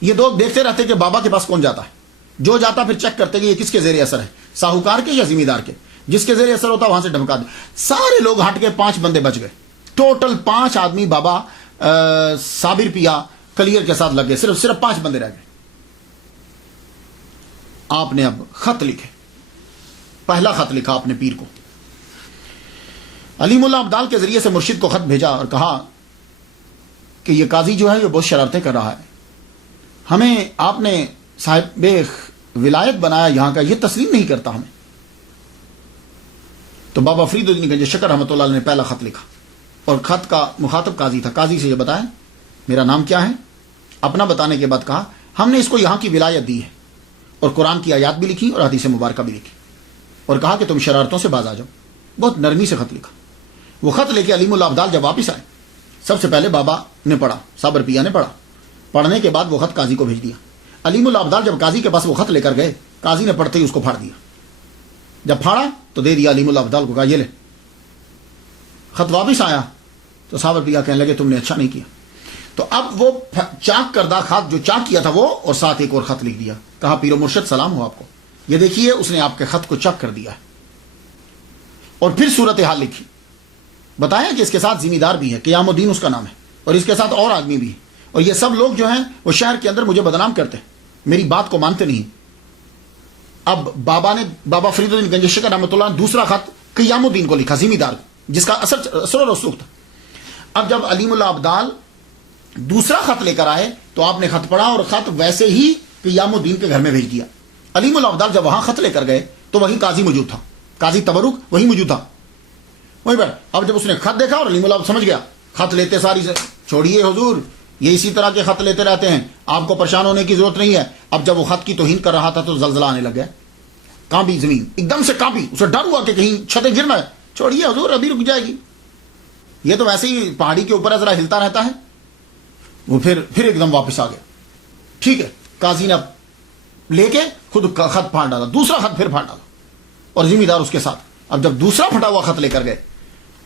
یہ لوگ دیکھتے رہتے کہ بابا کے پاس کون جاتا ہے، جو جاتا پھر چیک کرتے کہ یہ کس کے زیر اثر ہے، ساہوکار کے یا ذمہ دار کے، جس کے زیر اثر ہوتا وہاں سے دھمکا دے۔ سارے لوگ ہٹ کے 5 بندے بچ گئے، ٹوٹل 5 آدمی بابا صابر پیا کلیئر کے ساتھ لگ گئے، صرف 5 بندے رہ گئے۔ آپ نے اب خط لکھے، پہلا خط لکھا اپنے پیر کو، علیم اللہ ابدال کے ذریعے سے مرشد کو خط بھیجا اور کہا کہ یہ قاضی جو ہے یہ بہت شرارتیں کر رہا ہے، ہمیں آپ نے صاحب ولایت بنایا یہاں کا، یہ تسلیم نہیں کرتا ہمیں۔ تو بابا فرید الدین گنج شکر رحمۃ اللہ علیہ نے پہلا خط لکھا، اور خط کا مخاطب قاضی تھا، قاضی سے یہ بتایا میرا نام کیا ہے، اپنا بتانے کے بعد کہا ہم نے اس کو یہاں کی ولایت دی ہے، اور قرآن کی آیات بھی لکھی اور حدیث مبارکہ بھی لکھی، اور کہا کہ تم شرارتوں سے باز آ جاؤ۔ بہت نرمی سے خط لکھا۔ وہ خط لے کے علیم اللہ ابدال جب واپس آئے، سب سے پہلے بابا نے پڑھا، صابر پیا نے پڑھا، پڑھنے کے بعد وہ خط قاضی کو بھیج دیا۔ علیم اللہ ابدال جب قاضی کے پاس وہ خط لے کر گئے، قاضی نے پڑھتے ہی اس کو پھاڑ دیا، جب پھاڑا تو دے دیا علیم اللہ ابدال کو، کہا یہ لے۔ خط واپس آیا تو صابر پیا کہنے لگے تم نے اچھا نہیں کیا، تو اب وہ چاک کردہ خط جو چاک کیا تھا وہ، اور ساتھ ایک اور خط لکھ دیا، کہا پیر و مرشد سلام ہو آپ کو، یہ دیکھیے اس نے آپ کے خط کو چاک کر دیا ہے، اور پھر صورتحال لکھی، بتایا کہ اس کے ساتھ ذمہ دار بھی ہے، قیام الدین اس کا نام ہے، اور اس کے ساتھ اور آدمی بھی ہے، اور یہ سب لوگ جو ہیں وہ شہر کے اندر مجھے بدنام کرتے ہیں، میری بات کو مانتے نہیں۔ اب بابا فرید الدین گنج شکر رحمۃ اللہ نے دوسرا خط قیام الدین کو لکھا، ذمہ دار، جس کا اثر و رسوخ تھا۔ اب جب علیم اللہ ابدال دوسرا خط لے کر آئے تو آپ نے خط پڑھا، اور خط ویسے ہی قیام الدین کے گھر میں بھیج دیا۔ علیم اللہ ابدال جب وہاں خط لے کر گئے تو وہیں قاضی موجود تھا، قاضی تبرک وہیں موجود تھا، وہیں پر۔ اب جب اس نے خط دیکھا اور علیم اللہ سمجھ گیا، خط لیتے ساری سے چھوڑیے حضور، یہ اسی طرح کے خط لیتے رہتے ہیں، آپ کو پریشان ہونے کی ضرورت نہیں ہے۔ اب جب وہ خط کی توہین کر رہا تھا تو زلزلہ آنے لگ گیا، کانپی زمین، ایک دم سے کانپی، اسے ڈر ہوا کہ کہیں چھتیں گرنا ہے، چھوڑیے حضور ابھی رک جائے گی، یہ تو ویسے ہی پہاڑی کے اوپر ذرا ہلتا رہتا ہے۔ وہ پھر ایک دم واپس آ گیا، ٹھیک ہے۔ قاضی نے اب لے کے خود خط پھاڑ ڈالا، دوسرا خط پھر پھاڑ ڈالا، اور ذمہ دار اس کے ساتھ۔ اب جب دوسرا پھٹا ہوا خط لے کر گئے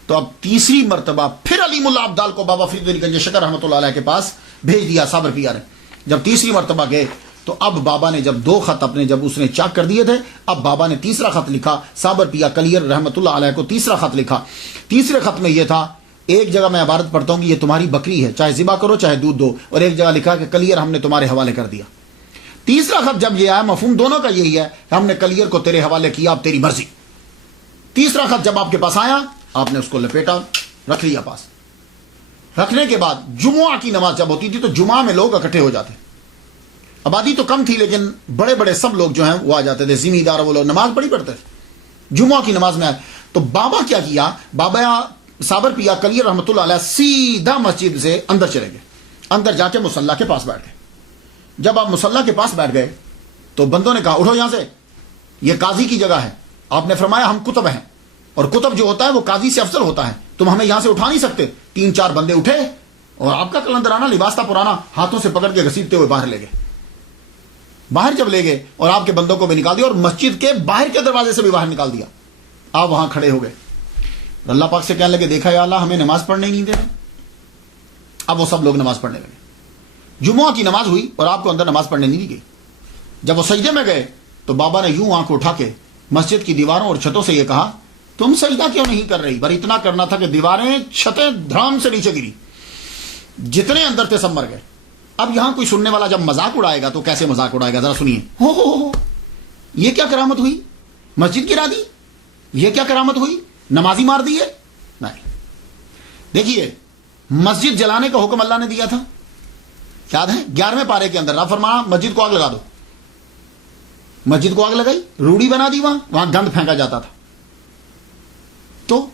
تو اب تیسری مرتبہ پھر علیم اللہ ابدال کو بابا فرید الدین گنج شکر رحمۃ اللہ علیہ کے پاس بھیج دیا صابر پیا نے۔ جب تیسری مرتبہ گئے تو اب بابا نے جب 2 خط اپنے جب اس نے چاک کر دیے تھے، اب بابا نے تیسرا خط لکھا، صابر پیا کلیئر رحمۃ اللہ علیہ کو تیسرا خط لکھا۔ تیسرے خط میں یہ تھا، ایک جگہ میں عبارت پڑھتا ہوں کہ یہ تمہاری بکری ہے، چاہے ذبح کرو چاہے دودھ دو، اور ایک جگہ لکھا کہ کلیئر ہم نے تمہارے حوالے کر دیا۔ تیسرا خط جب یہ آیا، مفہوم دونوں کا یہی ہے کہ ہم نے کلیئر کو تیرے حوالے کیا، اب تیری مرضی۔ تیسرا خط جب آپ کے پاس آیا، آپ نے اس کو لپیٹا، رکھ لیا پاس۔ رکھنے کے بعد جمعہ کی نماز جب ہوتی تھی تو جمعہ میں لوگ اکٹھے ہو جاتے، آبادی تو کم تھی لیکن بڑے بڑے سب لوگ جو ہیں وہ آ جاتے تھے، ذمہ دار وہ لوگ نماز بڑی پڑھتے تھے۔ جمعہ کی نماز میں آئے تو بابا کیا کیا، بابا صابر پیا کلیئر رحمۃ اللہ علیہ سیدھا مسجد سے اندر چلے گئے، اندر جا کے مصلی کے پاس بیٹھ گئے۔ جب آپ مصلی کے پاس بیٹھ گئے تو بندوں نے کہا اٹھو یہاں سے، یہ قاضی کی جگہ ہے۔ آپ نے فرمایا ہم کتب ہیں، اور کتب جو ہوتا ہے وہ قاضی سے افضل ہوتا ہے، تم ہمیں یہاں سے اٹھا نہیں سکتے۔ 3-4 بندے اٹھے اور آپ کا کلندرانہ لباس تھا پرانا، ہاتھوں سے پکڑ کے گھسیٹتے ہوئے باہر لے گئے۔ باہر جب لے گئے اور آپ کے بندوں کو بھی نکال دیا اور مسجد کے باہر کے دروازے سے بھی باہر نکال دیا، آپ وہاں کھڑے ہو گئے، اللہ پاک سے کہنے لگے دیکھا یا اللہ ہمیں نماز پڑھنے ہی نہیں دے رہے۔ اب وہ سب لوگ نماز پڑھنے لگے، جمعہ کی نماز ہوئی اور آپ کو اندر نماز پڑھنے نہیں دی گئی۔ جب وہ سجدے میں گئے تو بابا نے یوں آنکھ اٹھا کے مسجد کی دیواروں اور چھتوں سے یہ کہا تم سجدہ کیوں نہیں کر رہی؟ پر اتنا کرنا تھا کہ دیواریں چھتیں دھڑام سے نیچے گری، جتنے اندر تھے سب مر گئے۔ اب یہاں کوئی سننے والا جب مذاق اڑائے گا تو کیسے مذاق اڑائے گا، ذرا سنیے۔ ہو یہ کیا کرامت ہوئی؟ مسجد گرا دی؟ یہ کیا کرامت ہوئی؟ نمازی مار دیے؟ نہیں، دیکھیے مسجد جلانے کا حکم اللہ نے دیا تھا، یاد ہے 11ویں پارے کے اندر، رب فرمایا مسجد کو آگ لگا دو۔ مسجد کو آگ لگائی، روڑی بنا دی، وہاں گند پھینکا جاتا تھا۔ تو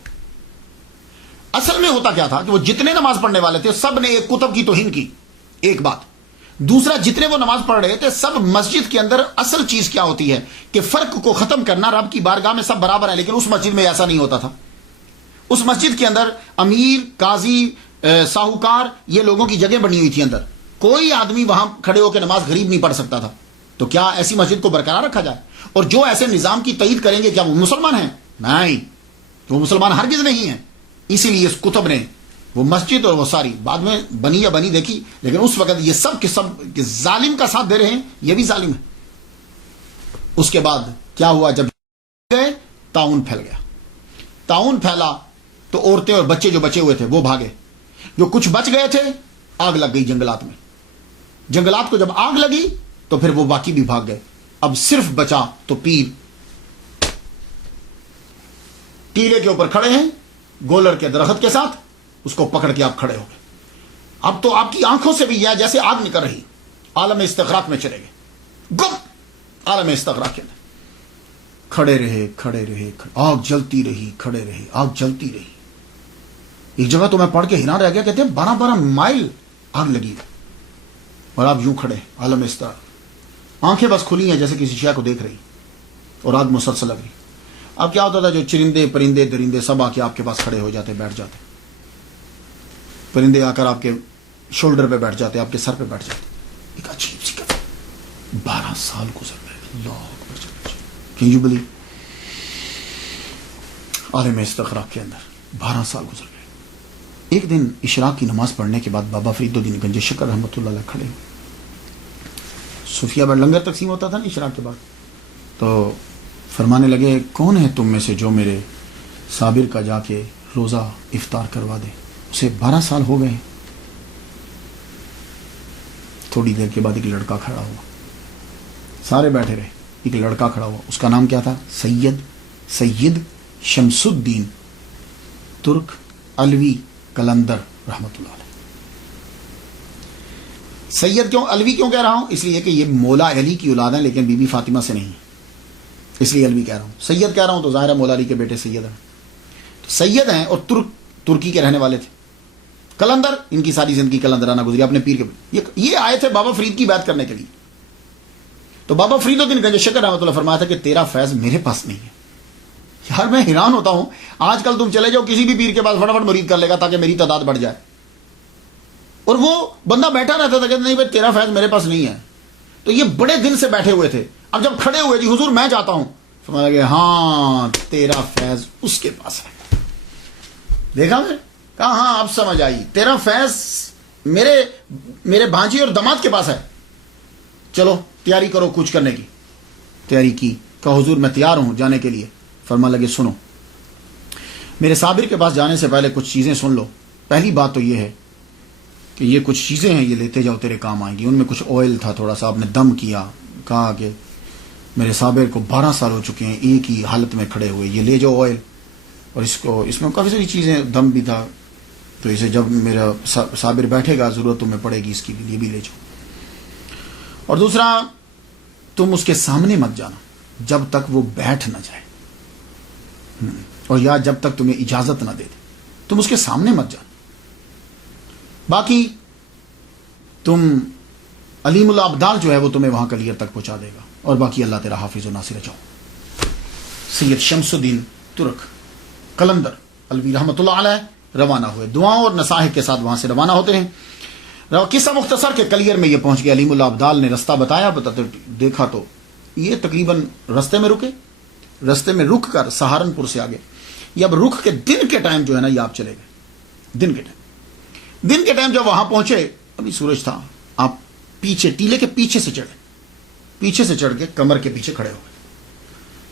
اصل میں ہوتا کیا تھا کہ وہ جتنے نماز پڑھنے والے تھے سب نے ایک کتب کی توہین کی، ایک بات۔ دوسرا، جتنے وہ نماز پڑھ رہے تھے سب مسجد کے اندر اصل چیز کیا ہوتی ہے کہ فرق کو ختم کرنا، رب کی بارگاہ میں سب برابر ہیں، لیکن اس مسجد میں ایسا نہیں ہوتا تھا۔ اس مسجد کے اندر امیر، قاضی، ساہوکار، یہ لوگوں کی جگہ بنی ہوئی تھی اندر، کوئی آدمی وہاں کھڑے ہو کے نماز غریب نہیں پڑھ سکتا تھا۔ تو کیا ایسی مسجد کو برقرار رکھا جائے؟ اور جو ایسے نظام کی تائید کریں گے کیا وہ مسلمان ہیں؟ نہیں، وہ مسلمان ہرگز نہیں ہیں۔ اسی لیے اس کتب نے وہ مسجد اور وہ ساری بعد میں بنی یا بنی دیکھی، لیکن اس وقت یہ سب کے سب ظالم کا ساتھ دے رہے ہیں، یہ بھی ظالم ہے۔ اس کے بعد کیا ہوا، جب گئے طاعون پھیل گیا۔ طاعون پھیلا تو عورتیں اور بچے جو بچے ہوئے تھے وہ بھاگے، جو کچھ بچ گئے تھے آگ لگ گئی جنگلات میں۔ جنگلات کو جب آگ لگی تو پھر وہ باقی بھی بھاگ گئے۔ اب صرف بچا تو پیر ٹیلے کے اوپر کھڑے ہیں گولر کے درخت کے ساتھ، اس کو پکڑ کے آپ کھڑے ہو گئے۔ اب تو آپ کی آنکھوں سے بھی یہ جیسے آگ نکل رہی، عالم استغراق میں چلے گئے، گم عالم استغراق کے اندر کھڑے رہے، آگ جلتی رہی، کھڑے رہے، آگ جلتی رہی۔ ایک جگہ تو میں پڑھ کے حیران رہ گیا، کہتے ہیں 12 مائل آگ لگی اور آپ یوں کھڑے، عالم استغراق، آنکھیں بس کھلی ہیں جیسے کسی شے کو دیکھ رہی، اور آگ مسلسل لگ رہی۔ اب کیا ہوتا تھا، جو چرندے پرندے درندے سب آ کے آپ کے پاس کھڑے ہو جاتے، بیٹھ جاتے، پرندے آ کر آپ کے شولڈر پہ بیٹھ جاتے، آپ کے سر پہ بیٹھ جاتے۔ ایک عجیب سی کتاب، 12 سال گزر گئے، اللہ اکبر، کین یو بلیو؟ عالم استغراق کے اندر 12 سال گزر گئے۔ ایک دن اشراق کی نماز پڑھنے کے بعد بابا فرید الدین گنج شکر رحمۃ اللہ علیہ کھڑے ہوئے، صوفیہ پر لنگر تقسیم ہوتا تھا نا اشراق کے بعد، تو فرمانے لگے کون ہے تم میں سے جو میرے صابر کا جا کے روزہ افطار کروا دے؟ اسے 12 سال ہو گئے۔ تھوڑی دیر کے بعد ایک لڑکا کھڑا ہوا، سارے بیٹھے رہے، ایک لڑکا کھڑا ہوا، اس کا نام کیا تھا؟ سید شمس الدین ترک علوی کلندر رحمۃ اللہ علیہ۔ سید کیوں علوی کیوں کہہ رہا ہوں؟ اس لیے کہ یہ مولا علی کی اولاد ہیں لیکن بی بی فاطمہ سے نہیں، اس لیے علوی کہہ رہا ہوں۔ سید کہہ رہا ہوں تو ظاہر ہے مولا علی کے بیٹے سید ہیں، تو سید ہیں اور ترکی کے رہنے والے تھے۔ کلندر، ان کی ساری زندگی کلندرانہ گزری اپنے پیر کے۔ یہ آئے تھے بابا فرید کی بات کرنے کے لیے، تو بابا فرید الدین گنج شکر رحمۃ اللہ فرمایا تھا کہ تیرا فیض میرے پاس نہیں ہے۔ یار میں حیران ہوتا ہوں، آج کل تم چلے جاؤ کسی بھی پیر کے پاس فٹافٹ مرید کر لے گا تاکہ میری تعداد بڑھ جائے، اور وہ بندہ بیٹھا رہتا تھا کہ نہیں بھائی تیرا فیض میرے پاس نہیں ہے۔ تو یہ بڑے دن سے بیٹھے ہوئے تھے، اب جب کھڑے ہوئے جی حضور میں چاہتا ہوں، فرمایا کہ ہاں تیرا فیض اس کے پاس ہے۔ دیکھا میں کہا ہاں اب سمجھ آئی، تیرا فیض میرے بھانجی اور داماد کے پاس ہے، چلو تیاری کرو کچھ کرنے کی۔ تیاری کی، کہا حضور میں تیار ہوں جانے کے لیے۔ فرما لگے سنو، میرے صابر کے پاس جانے سے پہلے کچھ چیزیں سن لو۔ پہلی بات تو یہ ہے کہ یہ کچھ چیزیں ہیں، یہ لیتے جاؤ تیرے کام آئیں گی۔ ان میں کچھ آئل تھا، تھوڑا سا آپ نے دم کیا، کہا کہ میرے صابر کو 12 سال ہو چکے ہیں ایک ہی حالت میں کھڑے ہوئے، یہ لے جاؤ آئل، اور اس میں کافی ساری چیزیں، دم بھی تھا، تو اسے جب میرا صابر بیٹھے گا ضرورت تمہیں پڑے گی اس کی بھی، یہ بھی لے جاؤ۔ اور دوسرا، تم اس کے سامنے مت جانا جب تک وہ بیٹھ نہ جائے، اور یا جب تک تمہیں اجازت نہ دے دے، تم اس کے سامنے مت جانا۔ باقی تم علیم الابدال جو ہے وہ تمہیں وہاں کلیئر تک پہنچا دے گا، اور باقی اللہ تیرا حافظ و ناصر۔ جاؤ۔ سید شمس الدین ترک قلندر الوی رحمۃ اللہ علیہ روانہ ہوئے، دعاؤں اور نصائح کے ساتھ وہاں سے روانہ ہوتے ہیں۔ قصہ مختصر کے کلیئر میں یہ پہنچ گیا، علیم الابدال نے رستہ بتایا، دیکھا تو یہ تقریباً رستے میں رکے، رستے میں رک کر سہارنپور سے آگے، یہ اب رک کے دن کے ٹائم جو ہے نا یہ آپ چلے گئے، دن کے ٹائم جب وہاں پہنچے ابھی سورج تھا، آپ پیچھے ٹیلے کے پیچھے سے چڑھے، پیچھے سے چڑھ کے کمر کے پیچھے کھڑے ہو گئے،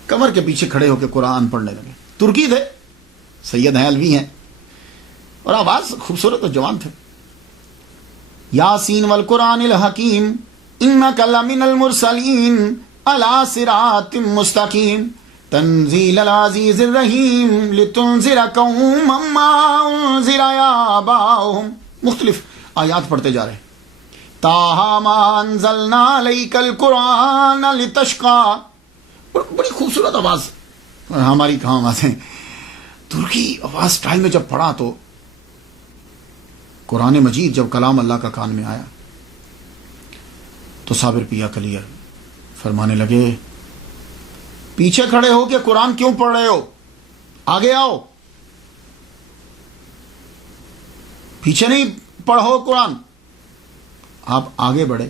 کمر کے پیچھے کھڑے ہو کے قرآن پڑھنے لگے۔ ترکی تھے، سید ہیں، الوی ہیں، اور آواز خوبصورت اور جوان تھے۔ یاسین والقرآن الحکیم انک لمن المرسلین علی صراط مستقیم تنزیل العزیز الرحیم لتنذر قوما ما انذر آباؤہم۔ مختلف آیات پڑھتے جا رہے، تاہا ما انزلنا علیک القرآن لتشقی۔ بڑی خوبصورت آواز، ہماری کہاں آوازیں، ترکی آواز سٹائل میں جب پڑھا تو قرآن مجید جب کلام اللہ کا کان میں آیا تو صابر پیا کلیئر فرمانے لگے، پیچھے کھڑے ہو کے قرآن کیوں پڑھ رہے ہو، آگے آؤ، پیچھے نہیں پڑھو قرآن۔ آپ آگے بڑھے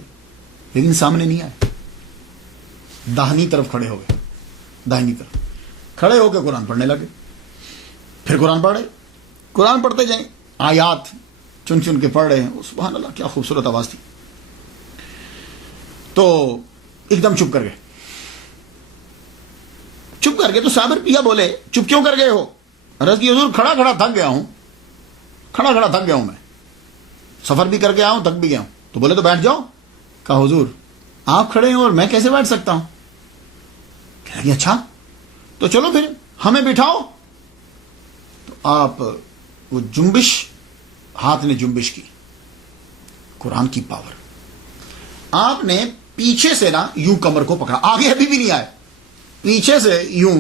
لیکن سامنے نہیں آئے، داہنی طرف کھڑے ہو گئے، داہنی طرف کھڑے ہو کے قرآن پڑھنے لگے، پھر قرآن پڑھ رہے، قرآن پڑھتے جائیں، آیات چن چن کے پڑھ رہے ہیں۔ سبحان اللہ، کیا خوبصورت آواز تھی۔ تو ایک دم چپ کر گئے، چپ کر گئے تو صابر پیا بولے، چپ کیوں کر گئے ہو؟ عرض کی حضور کھڑا کھڑا تھک گیا ہوں، کھڑا کھڑا تھک گیا ہوں، میں سفر بھی کر کے آیا ہوں، تھک بھی گیا ہوں۔ تو بولے تو بیٹھ جاؤ۔ کہا حضور آپ کھڑے ہیں اور میں کیسے بیٹھ سکتا ہوں؟ کہہ لگے اچھا تو چلو پھر ہمیں بٹھاؤ۔ تو آپ وہ جنبش، ہاتھ نے جنبش کی، قرآن کی پاور، آپ نے پیچھے سے نا یوں کمر کو پکڑا، آگے ابھی بھی نہیں آئے، پیچھے سے یوں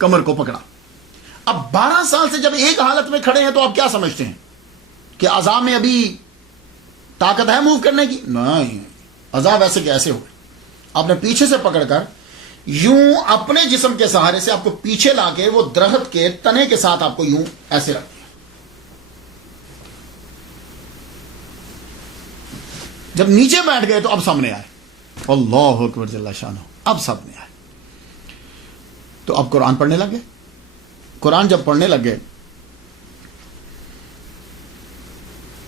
کمر کو پکڑا۔ اب 12 سال سے جب ایک حالت میں کھڑے ہیں تو آپ کیا سمجھتے ہیں کہ عذاب میں ابھی طاقت ہے موو کرنے کی؟ نہیں، عذاب ایسے کہ ایسے ہو گئے۔ آپ نے پیچھے سے پکڑ کر یوں اپنے جسم کے سہارے سے آپ کو پیچھے لا کے وہ درخت کے تنے کے ساتھ آپ کو یوں ایسے رکھ دیا۔ جب نیچے بیٹھ گئے تو اب سامنے آئے، اللہ اکبر جل شانہ، اب سامنے آئے تو اب قرآن پڑھنے لگے۔ قرآن جب پڑھنے لگے،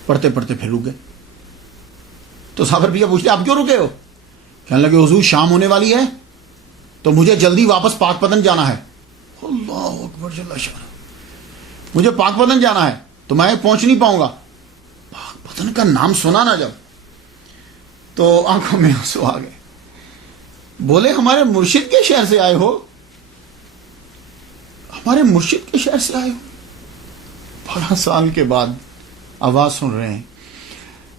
پڑھتے پڑھتے پھر رک گئے۔ تو صابر بھیا پوچھتے آپ کیوں رکے ہو؟ کہنے لگے حضور شام ہونے والی ہے تو مجھے جلدی واپس پاک پتن جانا ہے۔ اللہ اکبر جل شانہ، مجھے پاک پتن جانا ہے تو میں پہنچ نہیں پاؤں گا۔ پاک پتن کا نام سنا نا جب تو آنکھوں میں آنسو آ گئے۔ بولے ہمارے مرشد کے شہر سے آئے ہو؟ ہمارے مرشد کے شہر سے آئے ہو؟ 12 سال کے بعد آواز سن رہے ہیں۔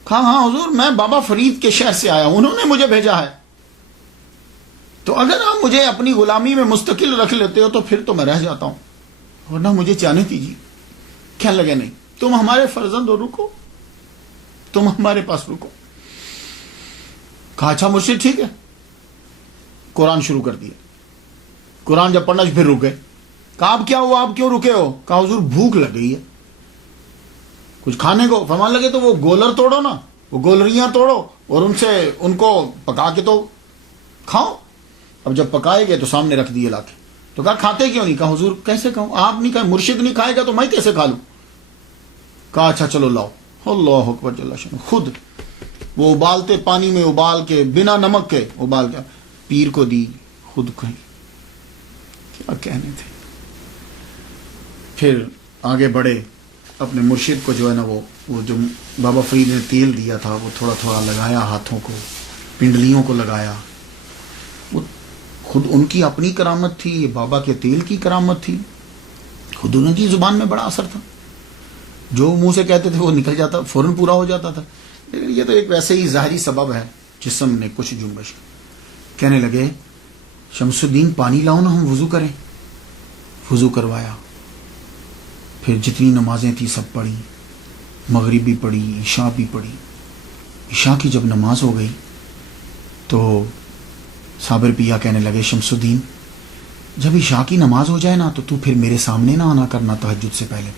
کہا ہاں حضور میں بابا فرید کے شہر سے آیا ہوں، انہوں نے مجھے بھیجا ہے، تو اگر آپ مجھے اپنی غلامی میں مستقل رکھ لیتے ہو تو پھر تو میں رہ جاتا ہوں، ورنہ مجھے جانے دیجیے۔ کہنے لگے نہیں، تم ہمارے فرزند ہو، رکو، تم ہمارے پاس رکو۔ کہا اچھا مرشد ٹھیک ہے۔ قرآن شروع کر دیا، قرآن جب پڑھنا پھر رک گئے۔ کہا اب کیا ہوا، آپ کیوں رکے ہو؟ کہا حضور بھوک لگ گئی ہے کچھ کھانے کو۔ فرمان لگے تو وہ گولر توڑو نا، وہ گولریاں توڑو اور ان کو پکا کے تو کھاؤ۔ اب جب پکائے گئے تو سامنے رکھ دیے لا کے۔ تو کہا کھاتے کیوں نہیں؟ کہا حضور کیسے کھاؤں، آپ نہیں کھائے، مرشد نہیں کھائے گا تو میں کیسے کھا لوں؟ کہا اچھا چلو لاؤ۔ اللہ اکبر جل شانہ، خود وہ ابالتے پانی میں ابال کے بنا نمک کے ابال کے پیر کو دی، خود کہیں کیا کہنے تھے۔ پھر آگے بڑھے، اپنے مرشد کو جو ہے نا وہ جو بابا فرید نے تیل دیا تھا وہ تھوڑا تھوڑا لگایا، ہاتھوں کو، پنڈلیوں کو لگایا، خود ان کی اپنی کرامت تھی، یہ بابا کے تیل کی کرامت تھی، خود ان کی زبان میں بڑا اثر تھا، جو منہ سے کہتے تھے وہ نکل جاتا، فوراً پورا ہو جاتا تھا. لیکن یہ تو ایک ویسے ہی ظاہری سبب ہے، جسم نے کچھ جنبش. کہنے لگے شمس الدین پانی لاؤ نا، ہم وضو کریں. وضو کروایا، پھر جتنی نمازیں تھیں سب پڑھی، مغرب بھی پڑھی، عشاء بھی پڑھی. عشاء کی جب نماز ہو گئی تو صابر پیا کہنے لگے شمس الدین جب عشاء کی نماز ہو جائے نا تو پھر میرے سامنے نہ آنا کرنا، تہجد سے پہلے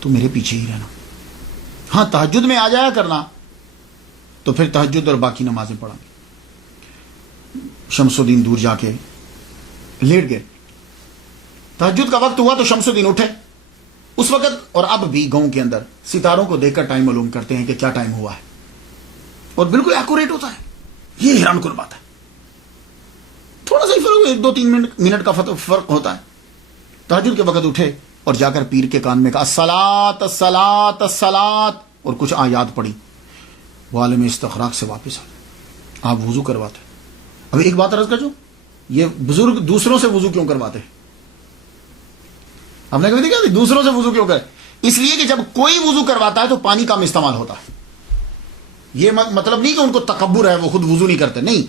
تو میرے پیچھے ہی رہنا. ہاں تہجد میں آ جایا کرنا، تو پھر تہجد اور باقی نمازیں پڑھا. شمس الدین دور جا کے لیٹ گئے. تہجد کا وقت ہوا تو شمس الدین اٹھے. اس وقت اور اب بھی گاؤں کے اندر ستاروں کو دیکھ کر ٹائم معلوم کرتے ہیں کہ کیا ٹائم ہوا ہے، اور بالکل ایکوریٹ ہوتا ہے. یہ حیران کن بات ہے. تھوڑا سا ہی فرق، 1-2-3 منٹ کا فرق ہوتا ہے. تہجد کے وقت اٹھے اور جا کر پیر کے کان میں کہا الصلاۃ الصلاۃ الصلاۃ، اور کچھ آیات پڑھی. وہ عالم استخراج سے واپس آ گئے. آپ وضو کرواتے. اب ایک بات عرض کر جو، یہ بزرگ دوسروں سے وضو کیوں کرواتے ہیں؟ ہم نے کبھی دیکھا دوسروں سے وضو کیوں کرے؟ اس لیے کہ جب کوئی وضو کرواتا ہے تو پانی کم استعمال ہوتا ہے. یہ مطلب نہیں کہ ان کو تکبر ہے، وہ خود وضو نہیں کرتے، نہیں.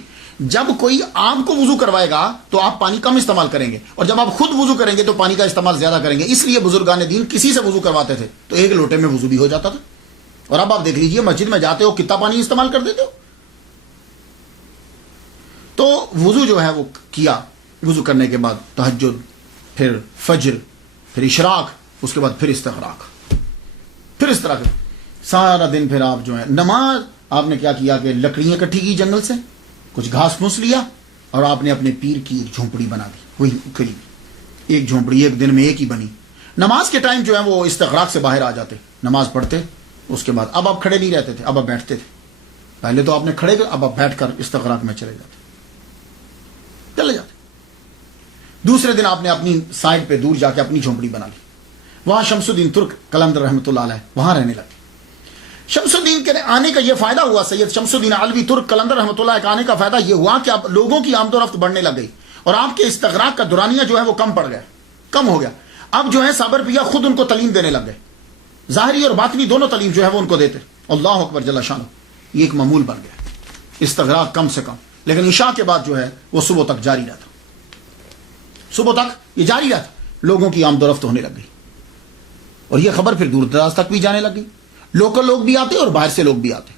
جب کوئی آپ کو وضو کروائے گا تو آپ پانی کم استعمال کریں گے، اور جب آپ خود وضو کریں گے تو پانی کا استعمال زیادہ کریں گے. اس لیے بزرگان دین کسی سے وضو کرواتے تھے تو ایک لوٹے میں وضو بھی ہو جاتا تھا. اور اب آپ دیکھ لیجئے مسجد میں جاتے ہو کتنا پانی استعمال کر دیتے ہو. تو وضو جو ہے وہ کیا. وضو کرنے کے بعد تہجد، پھر فجر، پھر اشراق، اس کے بعد پھر استغراق. پھر اس طرح سارا دن پھر آپ جو ہے نماز. آپ نے کیا کیا کہ لکڑیاں اکٹھی کی جنگل سے، کچھ گھاس پھوس لیا، اور آپ نے اپنے پیر کی ایک جھونپڑی بنا دی. وہی کری ایک جھونپڑی، ایک دن میں ایک ہی بنی. نماز کے ٹائم جو ہے وہ استغراق سے باہر آ جاتے، نماز پڑھتے. اس کے بعد اب آپ کھڑے نہیں رہتے تھے، اب آپ بیٹھتے تھے. پہلے تو آپ نے کھڑے گئے، اب آپ بیٹھ کر استغراق میں چلے جاتے. دوسرے دن آپ نے اپنی سائڈ پہ دور جا کے اپنی جھونپڑی بنا لی. وہاں شمس الدین ترک قلندر رحمۃ اللہ علیہ وہاں رہنے لگے. شمس الدین کے آنے کا یہ فائدہ ہوا، سید شمس الدین علوی ترک قلندر رحمۃ اللہ کے آنے کا فائدہ یہ ہوا کہ اب لوگوں کی آمد و رفت بڑھنے لگ گئی، اور آپ کے استغراق کا دورانیہ جو ہے وہ کم ہو گیا. اب جو ہے صابر پیا خود ان کو تعلیم دینے لگ گئے، ظاہری اور باطنی دونوں تعلیم جو ہے وہ ان کو دیتے. اللہ اکبر جل شانہ. یہ ایک معمول بن گیا، استغراق کم سے کم. لیکن عشاء کے بعد جو ہے وہ صبح تک جاری رہتا. صبح تک یہ جاری رہتا، لوگوں کی آمد و رفت ہونے لگ گئی. اور یہ خبر پھر دور دراز تک بھی جانے لگ گئی. لوکل لوگ بھی آتے اور باہر سے لوگ بھی آتے.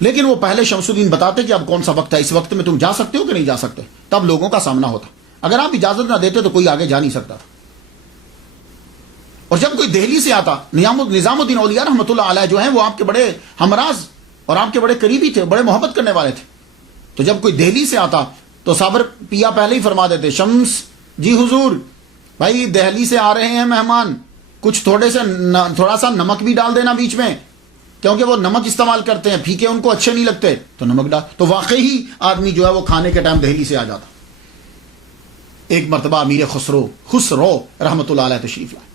لیکن وہ پہلے شمس الدین بتاتے کہ اب کون سا وقت ہے، اس وقت میں تم جا سکتے ہو کہ نہیں جا سکتے. تب لوگوں کا سامنا ہوتا. اگر آپ اجازت نہ دیتے تو کوئی آگے جا نہیں سکتا تھا. اور جب کوئی دہلی سے آتا، نظام الدین اولیاء رحمۃ اللہ علیہ جو ہیں وہ آپ کے بڑے ہمراز اور آپ کے بڑے قریبی تھے، بڑے محبت کرنے والے تھے. تو جب کوئی دہلی سے آتا تو صابر پیا پہلے ہی فرما دیتے شمس جی حضور بھائی دہلی سے آ رہے ہیں مہمان، کچھ تھوڑا سا نمک بھی ڈال دینا بیچ میں، کیونکہ وہ نمک استعمال کرتے ہیں، پھیکے ان کو اچھے نہیں لگتے، تو نمک ڈال. تو واقعی آدمی جو ہے وہ کھانے کے ٹائم دہلی سے آ جاتا. ایک مرتبہ امیر خسرو رحمۃ اللہ علیہ تشریف لائے.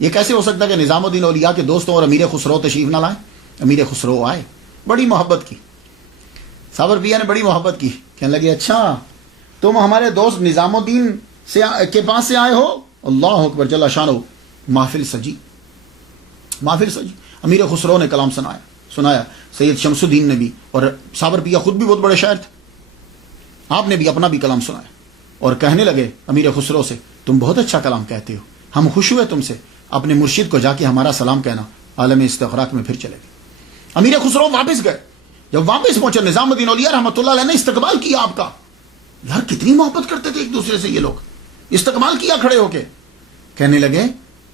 یہ کیسے ہو سکتا ہے کہ نظام الدین اولیاء کے دوستوں اور امیر خسرو تشریف نہ لائیں؟ امیر خسرو آئے، بڑی محبت کی. صابر پیا نے بڑی محبت کی. کہنے لگے اچھا تم ہمارے دوست نظام الدین کے پاس سے آئے ہو؟ اللہ اکبر جل شانہ. محفل سجی. امیر خسرو نے کلام سنایا. سید شمس الدین نے بھی، اور صابر پیا خود بھی بہت بڑے شاعر تھے، آپ نے بھی اپنا بھی کلام سنایا. اور کہنے لگے امیر خسرو سے تم بہت اچھا کلام کہتے ہو، ہم خوش ہوئے تم سے، اپنے مرشد کو جا کے ہمارا سلام کہنا. عالم استغراق میں پھر چلے گئے. امیر خسرو واپس گئے. جب واپس پہنچے نظام الدین اولیاء رحمۃ اللہ علیہ نے استقبال کیا آپ کا. یار کتنی محبت کرتے تھے ایک دوسرے سے یہ لوگ. استقبال کیا کھڑے ہو کے. کہنے لگے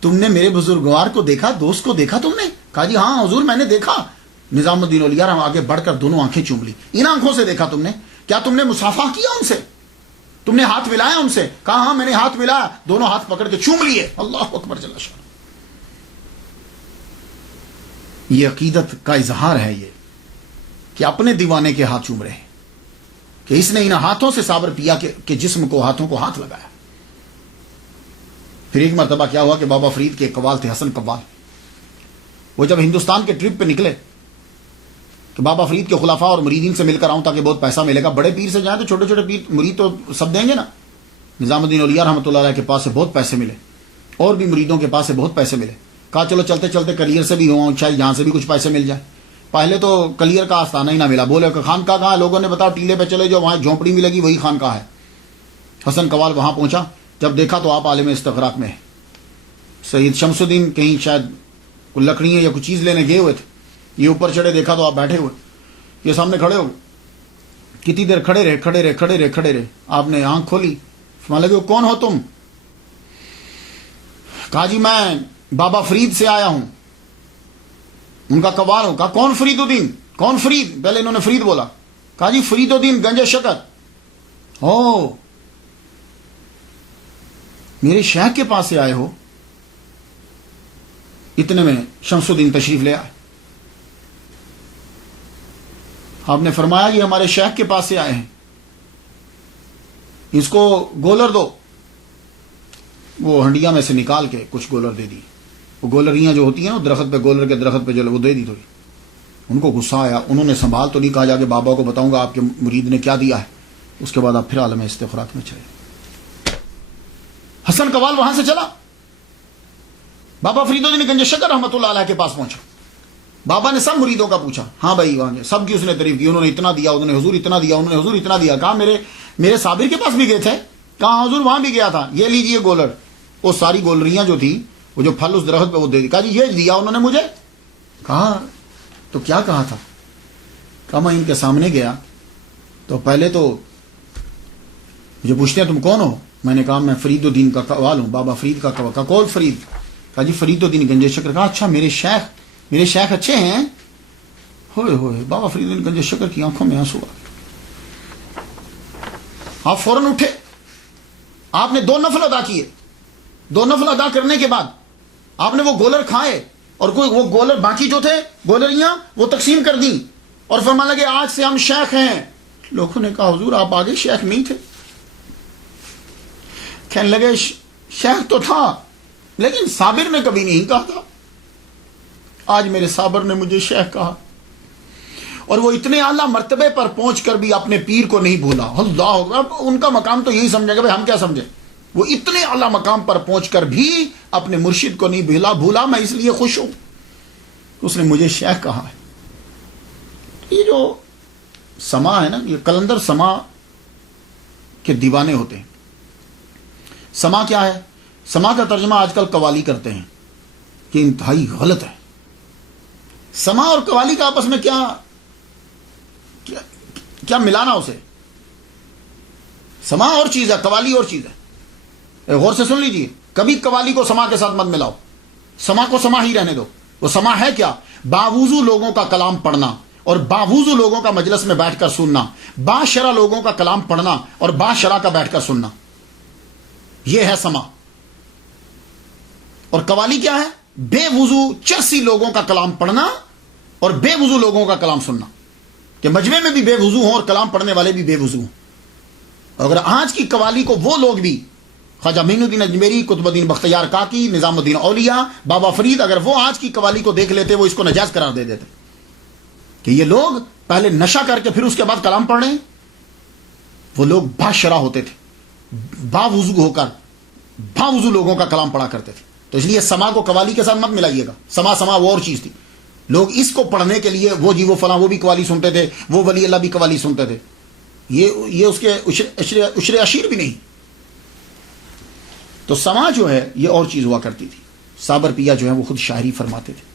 تم نے میرے بزرگوار کو دیکھا، دوست کو دیکھا تم نے؟ کہا جی ہاں حضور میں نے دیکھا. نظام الدین اولیاء آگے بڑھ کر دونوں آنکھیں چوم لی. ان آنکھوں سے دیکھا تم نے؟ کیا تم نے مصافحہ کیا ان سے؟ تم نے ہاتھ ملایا ان سے؟ کہا ہاں میں نے ہاتھ ملایا. دونوں ہاتھ پکڑ کے چوم لیے. اللہ اکبر جل شانہ. یہ عقیدت کا اظہار ہے یہ کہ اپنے دیوانے کے ہاتھ چوم رہے ہیں، کہ اس نے ان ہاتھوں سے صابر پیا کے جسم کو، ہاتھوں کو ہاتھ لگایا. پھر ایک مرتبہ کیا ہوا کہ بابا فرید کے قوال تھے، حسن قوال. وہ جب ہندوستان کے ٹرپ پہ نکلے کہ بابا فرید کے خلفاء اور مریدین سے مل کر آؤں تاکہ بہت پیسہ ملے گا. بڑے پیر سے جائیں تو چھوٹے چھوٹے پیر مرید تو سب دیں گے نا. نظام الدین اولیاء رحمۃ اللہ علیہ کے پاس سے بہت پیسے ملے, اور بھی مریدوں کے پاس سے بہت پیسے ملے. کہا چلو چلتے چلتے کلیئر سے بھی ہوں, شاید یہاں سے بھی کچھ پیسے مل جائے. پہلے تو کلیئر کا آستانہ ہی نہ ملا. بولے کہ خانقاہ کہاں؟ لوگوں نے بتاؤ ٹیلے پہ چلے جو وہاں جھونپڑی ملے گی وہی خانقاہ ہے. حسن قوال وہاں پہنچا, جب دیکھا تو آپ عالم استغراق میں ہے. سید شمس الدین کہیں شاید کوئی لکڑیاں یا کچھ چیز لینے گئے ہوئے تھے, یہ اوپر چڑھے, دیکھا تو آپ بیٹھے ہوئے, یہ سامنے کھڑے ہو. کتنی دیر کھڑے رہے. آپ نے آنکھ کھولی, فرمانے لگے کون ہو تم؟ کہا جی میں بابا فرید سے آیا ہوں. ان کا قوال ہو. کہا کون فرید الدین؟ کون فرید؟ پہلے انہوں نے فرید بولا. کہا جی فرید الدین گنج شکر. او میرے شیخ کے پاس سے آئے ہو؟ اتنے میں شمس الدین تشریف لے آئے. آپ نے فرمایا یہ ہمارے شیخ کے پاس سے آئے ہیں, اس کو گولر دو. وہ ہنڈیا میں سے نکال کے کچھ گولر دے دی. وہ گولریاں جو ہوتی ہیں نا درخت پہ, گولر کے درخت پہ جو وہ دے دی تھوڑی. ان کو غصہ آیا, انہوں نے سنبھال تو نہیں, کہا جا کے بابا کو بتاؤں گا آپ کے مرید نے کیا دیا ہے. اس کے بعد آپ پھر عالم استغراق میں چلے. حسن قوال وہاں سے چلا, بابا فرید الدین گنج شکر رحمۃ اللہ علیہ کے پاس پہنچا. بابا نے سب مریدوں کا پوچھا, ہاں بھائی وہاں سب کی اس نے تعریف کی. انہوں نے اتنا دیا, انہوں نے حضور اتنا دیا, انہوں نے حضور اتنا دیا. کہا میرے صابر کے پاس بھی گئے تھے. کہا حضور وہاں بھی گیا تھا, یہ لیجئے گولر. وہ ساری گولریاں جو تھی وہ جو پھل اس درخت پہ وہ دے دی. کہا جی یہ دیا انہوں نے مجھے. کہا تو کیا کہا تھا؟ کہا میں ان کے سامنے گیا تو پہلے تو مجھے پوچھتے ہیں تم کون ہو. میں نے کہا میں فرید الدین کا قوال ہوں, بابا فرید کا قوال. کہا کون فرید؟ کہا جی فرید الدین گنج شکر. کہا اچھا میرے شیخ اچھے ہیں. ہوئے ہوئے بابا فرید الدین گنج شکر کی آنکھوں میں آنسو آ گئے. آپ فوراً اٹھے, آپ نے 2 نفل ادا کیے. 2 نفل ادا کرنے کے بعد آپ نے وہ گولر کھائے, اور کوئی وہ گولر باقی جو تھے گولریاں وہ تقسیم کر دیں, اور فرمانے لگے آج سے ہم شیخ ہیں. لوگوں نے کہا حضور آپ آگے شیخ نہیں تھے. کہنے لگے شیخ تو تھا لیکن صابر نے کبھی نہیں کہا تھا. آج میرے صابر نے مجھے شیخ کہا, اور وہ اتنے اعلیٰ مرتبے پر پہنچ کر بھی اپنے پیر کو نہیں بھولا. اللہ اکبر. ان کا مقام تو یہی سمجھے گا, بھائی ہم کیا سمجھے. وہ اتنے اعلیٰ مقام پر پہنچ کر بھی اپنے مرشد کو نہیں بھولا. میں اس لیے خوش ہوں اس نے مجھے شیخ کہا ہے. یہ جو سما ہے نا, یہ قلندر سما کے دیوانے ہوتے ہیں. سما کیا ہے؟ سما کا ترجمہ آج کل قوالی کرتے ہیں, یہ انتہائی غلط ہے. سما اور قوالی کا آپس میں کیا ملانا اسے. سما اور چیز ہے, قوالی اور چیز ہے. غور سے سن لیجئے, کبھی قوالی کو سما کے ساتھ مت ملاؤ. سما کو سما ہی رہنے دو. وہ سما ہے کیا؟ باوضو لوگوں کا کلام پڑھنا اور باوضو لوگوں کا مجلس میں بیٹھ کر سننا, باشرع لوگوں کا کلام پڑھنا اور باشرع کا بیٹھ کر سننا, یہ ہے سما. اور قوالی کیا ہے؟ بے وضو چرسی لوگوں کا کلام پڑھنا اور بے وضو لوگوں کا کلام سننا, کہ مجمع میں بھی بے وضو ہوں اور کلام پڑھنے والے بھی بے وضو ہوں. اگر آج کی قوالی کو وہ لوگ بھی, خواجہ معین الدین اجمیری, قطب الدین بختیار کاکی, نظام الدین اولیاء, بابا فرید, اگر وہ آج کی قوالی کو دیکھ لیتے وہ اس کو ناجائز قرار دے دیتے کہ یہ لوگ پہلے نشہ کر کے پھر اس کے بعد کلام پڑھ رہے ہیں. وہ لوگ باشرع ہوتے تھے, باوضو ہو کر باوضو لوگوں کا کلام پڑھا کرتے تھے. تو اس لیے سما کو قوالی کے ساتھ مت ملائیے گا. سما وہ اور چیز تھی. لوگ اس کو پڑھنے کے لیے وہ جی وہ فلاں وہ بھی قوالی سنتے تھے, وہ ولی اللہ بھی قوالی سنتے تھے. یہ اس کے عشر عشیر بھی نہیں. تو سما جو ہے یہ اور چیز ہوا کرتی تھی. صابر پیا جو ہے وہ خود شاعری فرماتے تھے.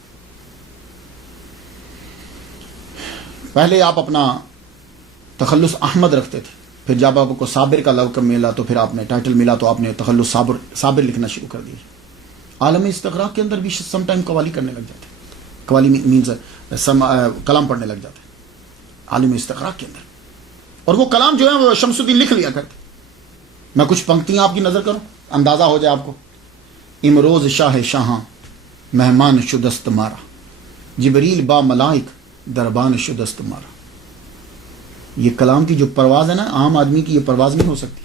پہلے آپ اپنا تخلص احمد رکھتے تھے, پھر جب آپ کو صابر کا لقب ملا تو پھر آپ نے ٹائٹل ملا تو آپ نے تخلص صابر لکھنا شروع کر دیا. عالم استغراق کے اندر بھی سم ٹائم قوالی کرنے لگ جاتے, قوالی مینز کلام پڑھنے لگ جاتے عالم استغراق کے اندر. اور وہ کلام جو ہے وہ شمس الدین لکھ لیا کرتے. میں کچھ پنکتیاں آپ کی نظر کروں, اندازہ ہو جائے آپ کو. امروز شاہ شاہاں مہمان شدست مارا, جبریل با ملائک دربان شدست مارا. یہ کلام کی جو پرواز ہے نا, عام آدمی کی یہ پرواز نہیں ہو سکتی.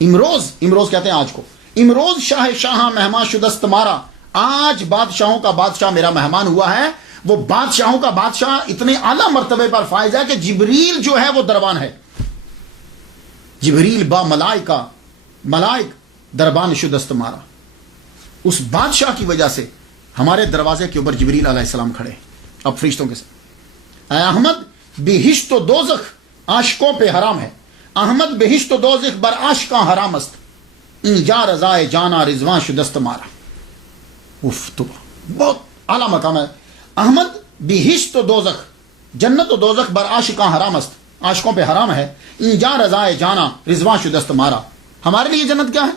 امروز کہتے ہیں آج کو. امروز شاہ شاہاں مہمان شدست مارا, آج بادشاہوں کا بادشاہ میرا مہمان ہوا ہے. وہ بادشاہوں کا بادشاہ اتنے اعلیٰ مرتبے پر فائز ہے کہ جبریل جو ہے وہ دربان ہے. جبریل با ملائک دربان شدست مارا. اس بادشاہ کی وجہ سے ہمارے دروازے کے اوپر جبریل علیہ السلام کھڑے. اب فرشتوں کے ساتھ اے احمد بہشت و دوزخ عاشقوں پہ حرام ہے. احمد بہشت و دوزخ بر عاشقاں حرام است. اینجا رضائے جانا رضوان شدست مارا. تو بہت اعلیٰ مقام ہے. احمد بہشت و دوزخ جنت و دوزخ بر عاشقاں حرام است. عاشقوں پہ حرام ہے. اینجا رضائے جانا رضوان شدست مارا. ہمارے لیے جنت کیا ہے؟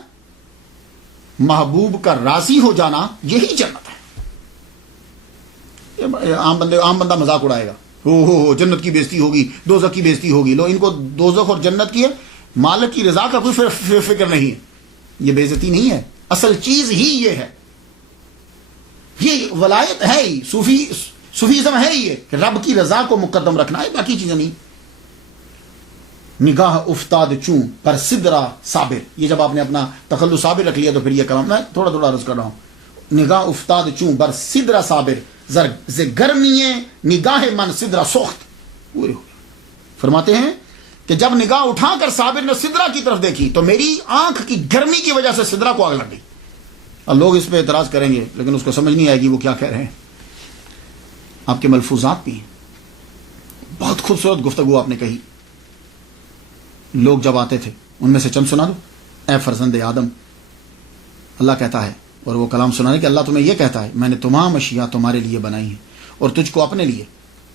محبوب کا راضی ہو جانا یہی جنت ہے. عام بندہ مذاق اڑائے گا. ہو جنت کی بےزتی ہوگی, دوزخ کی بےزتی ہوگی. لو ان کو دوزخ اور جنت کی ہے, مالک کی رضا کا کوئی فکر نہیں ہے. یہ بےزتی نہیں ہے, اصل چیز ہی یہ ہے. یہ ولایت ہے ہی, صوفیزم ہے ہی, یہ کہ رب کی رضا کو مقدم رکھنا ہے, باقی چیزیں نہیں. نگاہ افتاد چوں پر سدرا صابر. یہ جب آپ نے اپنا تخلص صابر رکھ لیا تو پھر یہ کلام میں تھوڑا عرض کر رہا ہوں. نگاہ افتاد چوں بر سدرا صابر ز گرمی نگاہ من سدرا سخت. پورے ہو فرماتے ہیں کہ جب نگاہ اٹھا کر صابر نے سدرا کی طرف دیکھی تو میری آنکھ کی گرمی کی وجہ سے سدرا کو آگ لگ گئی. اب لوگ اس پہ اعتراض کریں گے لیکن اس کو سمجھ نہیں آئے گی وہ کیا کہہ رہے ہیں. آپ کے ملفوظات بھی ہیں, بہت خوبصورت گفتگو آپ نے کہی. لوگ جب آتے تھے ان میں سے چند سنا دو. اے فرزند آدم, اللہ کہتا ہے, اور وہ کلام سنانے کہ اللہ تمہیں یہ کہتا ہے میں نے تمام اشیاء تمہارے لیے بنائی ہیں اور تجھ کو اپنے لیے,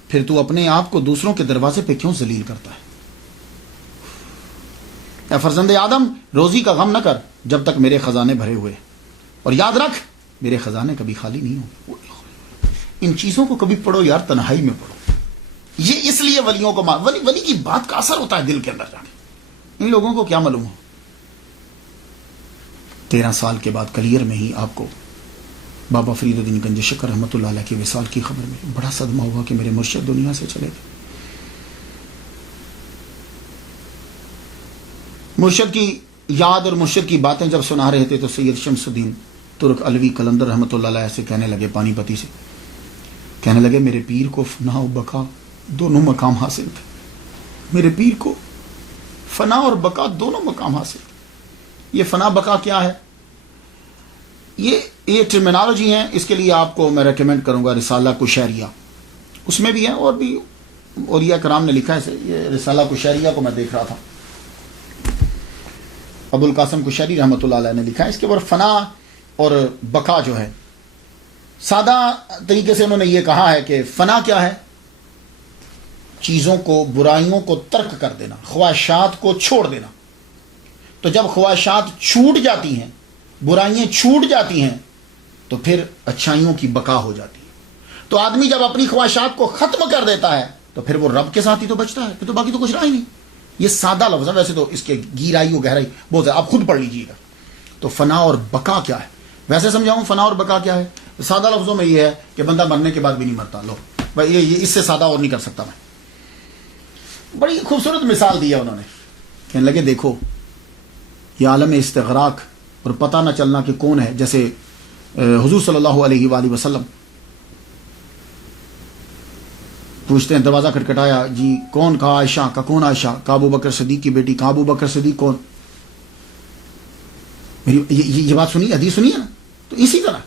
پھر تو اپنے آپ کو دوسروں کے دروازے پہ کیوں ذلیل کرتا ہے. اے فرزند آدم, روزی کا غم نہ کر جب تک میرے خزانے بھرے ہوئے, اور یاد رکھ میرے خزانے کبھی خالی نہیں ہوں گے. ان چیزوں کو کبھی پڑھو یار, تنہائی میں پڑھو. یہ اس لیے ولیوں کو ولی کی بات کا اثر ہوتا ہے دل کے اندر جا کے. ان لوگوں کو کیا معلوم ہو. 13 سال کے بعد کلیئر میں ہی آپ کو بابا فرید الدین گنج شکر رحمۃ اللہ علیہ کے وصال کی خبر میں بڑا صدمہ ہوا کہ میرے مرشد دنیا سے چلے گئے. مرشد کی یاد اور مرشد کی باتیں جب سنا رہے تھے تو سید شمس الدین ترک علوی قلندر رحمۃ اللہ علیہ سے کہنے لگے, پانی پتی سے کہنے لگے, میرے پیر کو فنا و بقا دونوں مقام حاصل تھے. میرے پیر کو فنا اور بقا دونوں مقام حاصل تھے. یہ فنا بقا کیا ہے, یہ ٹرمینالوجی ہیں. اس کے لیے آپ کو میں ریکمینڈ کروں گا رسالہ کشیریہ, اس میں بھی ہے اور بھی اولیاء کرام نے لکھا ہے. یہ رسالہ کشیریہ کو میں دیکھ رہا تھا, ابو القاسم کشیری رحمۃ اللہ علیہ نے لکھا ہے. اس کے اوپر فنا اور بقا جو ہے, سادہ طریقے سے انہوں نے یہ کہا ہے کہ فنا کیا ہے, چیزوں کو, برائیوں کو ترک کر دینا, خواہشات کو چھوڑ دینا. تو جب خواہشات چھوٹ جاتی ہیں, برائیاں چھوٹ جاتی ہیں, تو پھر اچھائیوں کی بقا ہو جاتی ہے. تو آدمی جب اپنی خواہشات کو ختم کر دیتا ہے تو پھر وہ رب کے ساتھ ہی تو بچتا ہے, پھر تو باقی تو کچھ رہا ہی نہیں. یہ سادہ لفظ ہے, ویسے تو اس کے گہرائی و گہرائی بہت ہے, آپ خود پڑھ لیجیے گا. تو فنا اور بقا کیا ہے, ویسے سمجھاؤں فنا اور بقا کیا ہے. سادہ لفظوں میں یہ ہے کہ بندہ مرنے کے بعد بھی نہیں مرتا. لو بھائی یہ اس سے سادہ اور نہیں کر سکتا میں. بڑی خوبصورت مثال دی ہے انہوں نے. کہنے لگے دیکھو یہ عالم استغراق اور پتہ نہ چلنا کہ کون ہے. جیسے حضور صلی اللہ علیہ وآلہ وسلم پوچھتے ہیں, دروازہ کھٹکھٹایا, جی کون؟ کہا عائشہ. کا کون عائشہ؟ کہا ابو بکر صدیق کی بیٹی. کہا ابو بکر صدیق کون؟ میری یہ بات سنی, حدیث سنی ہے نا. تو اسی طرح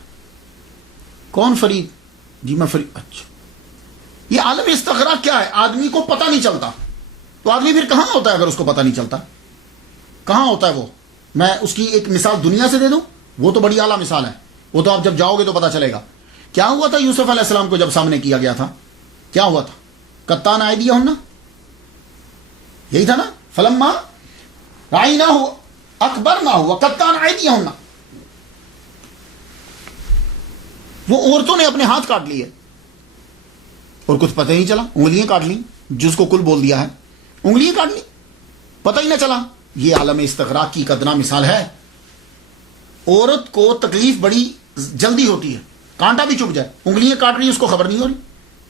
کون فرید؟ جی میں فرید. اچھا, یہ عالم استغراق کیا ہے, آدمی کو پتہ نہیں چلتا. تو آدمی پھر کہاں ہوتا ہے اگر اس کو پتہ نہیں چلتا؟ کہاں ہوتا ہے وہ؟ میں اس کی ایک مثال دنیا سے دے دوں, وہ تو بڑی اعلیٰ مثال ہے, وہ تو آپ جب جاؤ گے تو پتہ چلے گا. کیا ہوا تھا یوسف علیہ السلام کو جب سامنے کیا گیا تھا, کیا ہوا تھا؟ قطان ایدیہن, یہی تھا نا. فلما رأیناہ اکبرناہ وقطان ایدیہن, وہ عورتوں نے اپنے ہاتھ کاٹ لیے اور کچھ پتہ ہی نہیں چلا. انگلیاں کاٹ لی, جس کو کل بول دیا ہے, انگلیاں کاٹ لی, پتہ ہی نہ چلا. یہ عالم استغراق کی قدرہ مثال ہے. عورت کو تکلیف بڑی جلدی ہوتی ہے, کانٹا بھی چپ جائے, انگلیاں کاٹ رہی, اس کو خبر نہیں ہو رہی.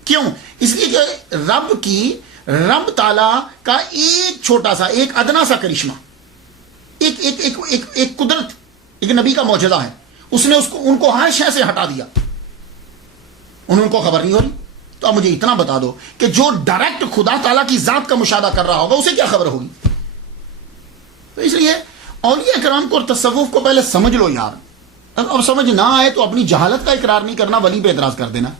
کیوں؟ اس لیے کہ رب تعالیٰ کا ایک چھوٹا سا, ایک ادنا سا کرشمہ, ایک قدرت, ایک نبی کا معجزہ ہے. اس نے ان کو ہر شے سے ہٹا دیا, ان کو خبر نہیں ہو رہی. تو اب مجھے اتنا بتا دو کہ جو ڈائریکٹ خدا تعالیٰ کی ذات کا مشاہدہ کر رہا ہوگا اسے کیا خبر ہوگی؟ تو اس لیے اولیاء کرام کو اور تصوف کو پہلے سمجھ لو یار. اب سمجھ نہ آئے تو اپنی جہالت کا اقرار نہیں کرنا, ولی پہ اعتراض کر دینا.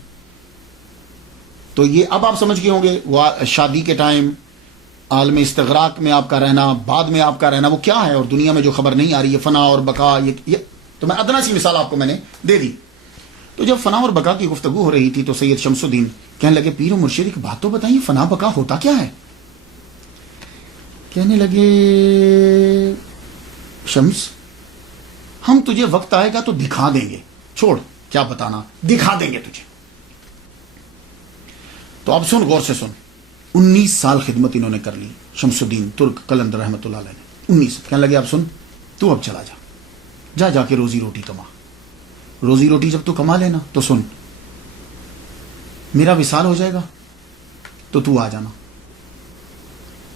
تو یہ اب آپ سمجھ گئے ہوں گے وہ شادی کے ٹائم عالم استغراق میں آپ کا رہنا, بعد میں آپ کا رہنا, وہ کیا ہے, اور دنیا میں جو خبر نہیں آ رہی ہے فنا اور بقا. یہ تو میں ادنا سی مثال آپ کو میں نے دے دی. تو جب فنا اور بقا کی گفتگو ہو رہی تھی تو سید شمس الدین کہنے لگے پیر و مرشد ایک بات تو بتائیے, فنا بقا ہوتا کیا ہے؟ کہنے لگے شمس ہم تجھے وقت آئے گا تو دکھا دیں گے, چھوڑ کیا بتانا, دکھا دیں گے تجھے. تو اب سن, غور سے سن. 19 سال خدمت انہوں نے کر لی شمس الدین ترک قلندر رحمۃ اللہ علیہ نے. 19. کہنے لگے اب سن, تو اب چلا جا کے روزی روٹی کما. روزی روٹی جب تو کما لینا تو سن, میرا وصال ہو جائے گا تو آ جانا.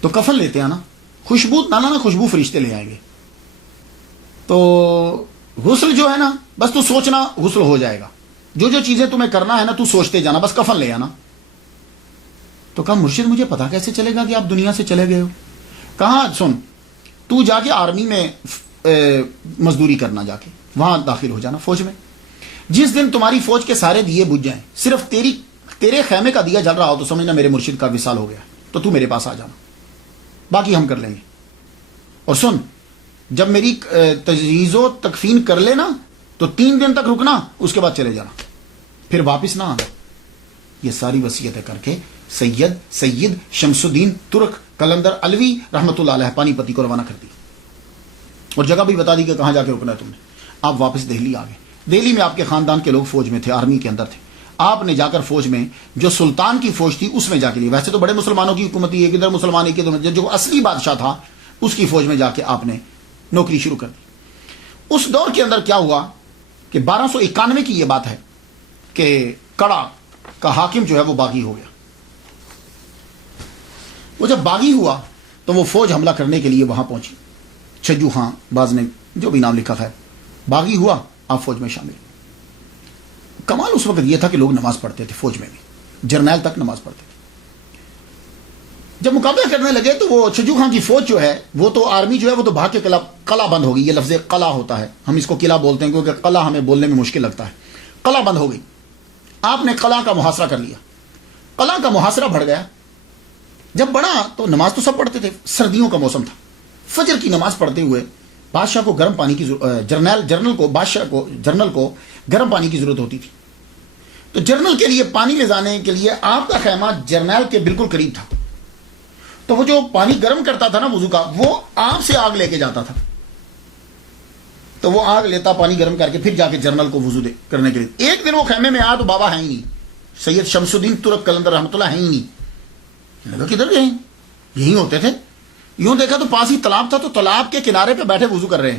تو کفن لیتے آنا, خوشبو نہ لانا, خوشبو فرشتے لے آئیں گے. تو غسل جو ہے نا, بس تو سوچنا غسل ہو جائے گا. جو چیزیں تمہیں کرنا ہے نا تو سوچتے جانا, بس کفن لے آنا. تو کہا مرشد مجھے پتا کیسے چلے گا کہ آپ دنیا سے چلے گئے ہو؟ کہاں سن, تو جا کے آرمی میں مزدوری کرنا, جا کے وہاں داخل ہو جانا فوج میں. جس دن تمہاری فوج کے سارے دیے بجھ جائیں, صرف تیرے خیمے کا دیا جل رہا ہو تو سمجھنا میرے مرشد کا وصال ہو گیا, تو میرے پاس آ جانا, باقی ہم کر لیں گے. اور سن, جب میری تجہیز و تکفین کر لینا تو 3 دن تک رکنا, اس کے بعد چلے جانا, پھر واپس نہ آنا. یہ ساری وصیتیں کر کے سید شمس الدین ترک قلندر علوی رحمۃ اللہ علیہ پانی پتی کو روانہ کر دی, اور جگہ بھی بتا دی کہ کہاں جا کے رکنا ہے تم نے. آپ واپس دہلی آ گئے. دہلی میں آپ کے خاندان کے لوگ فوج میں تھے, آرمی کے اندر تھے. آپ نے جا کر فوج میں جو سلطان کی فوج تھی اس میں جا کے لی. ویسے تو بڑے مسلمانوں کی حکومت تھی, ایک ادھر مسلمان ایک ادھر, جو اصلی بادشاہ تھا اس کی فوج میں جا کے آپ نے نوکری شروع کر دی. اس دور کے اندر کیا ہوا کہ 1291 کی یہ بات ہے کہ کڑا کا حاکم جو ہے وہ باغی ہو گیا. وہ جب باغی ہوا تو وہ فوج حملہ کرنے کے لیے وہاں پہنچی. چھجو خان باز نے جو بھی نام لکھا ہے, باغی ہوا, آپ فوج میں شامل. کمال اس وقت یہ تھا کہ لوگ نماز پڑھتے تھے فوج میں بھی, جرنیل تک نماز پڑھتے تھے. جب مقابلہ کرنے لگے تو وہ چھجو خان کی فوج جو ہے وہ تو آرمی جو ہے وہ تو بھاگ کے قلعہ بند ہو گئی. یہ لفظ قلعہ ہوتا ہے, ہم اس کو قلعہ بولتے ہیں کیونکہ قلعہ ہمیں بولنے میں مشکل لگتا ہے. قلعہ بند ہو گئی. آپ نے قلعہ کا محاصرہ کر لیا. قلعہ کا محاصرہ بڑھ گیا. جب بڑھا تو نماز تو سب پڑھتے تھے, سردیوں کا موسم تھا. فجر کی نماز پڑھتے ہوئے بادشاہ کو گرم پانی کی جرنل کو گرم پانی کی ضرورت ہوتی تھی. تو جرنل کے لیے پانی لے جانے کے لیے آپ کا خیمہ جرنیل کے بالکل قریب تھا. تو وہ جو پانی گرم کرتا تھا نا وضو کا, وہ آپ سے آگ لے کے جاتا تھا. تو وہ آگ لیتا, پانی گرم کر کے پھر جا کے جرنل کو وضو کرنے کے لیے. ایک دن وہ خیمے میں آیا تو بابا ہے ہی نہیں, سید شمس الدین ترک قلندر رحمۃ اللہ ہے ہی نہیں. کدھر گئے؟ یہی ہوتے تھے. یوں دیکھا تو پاس ہی تالاب تھا, تو تالاب کے کنارے پہ بیٹھے وضو کر رہے ہیں.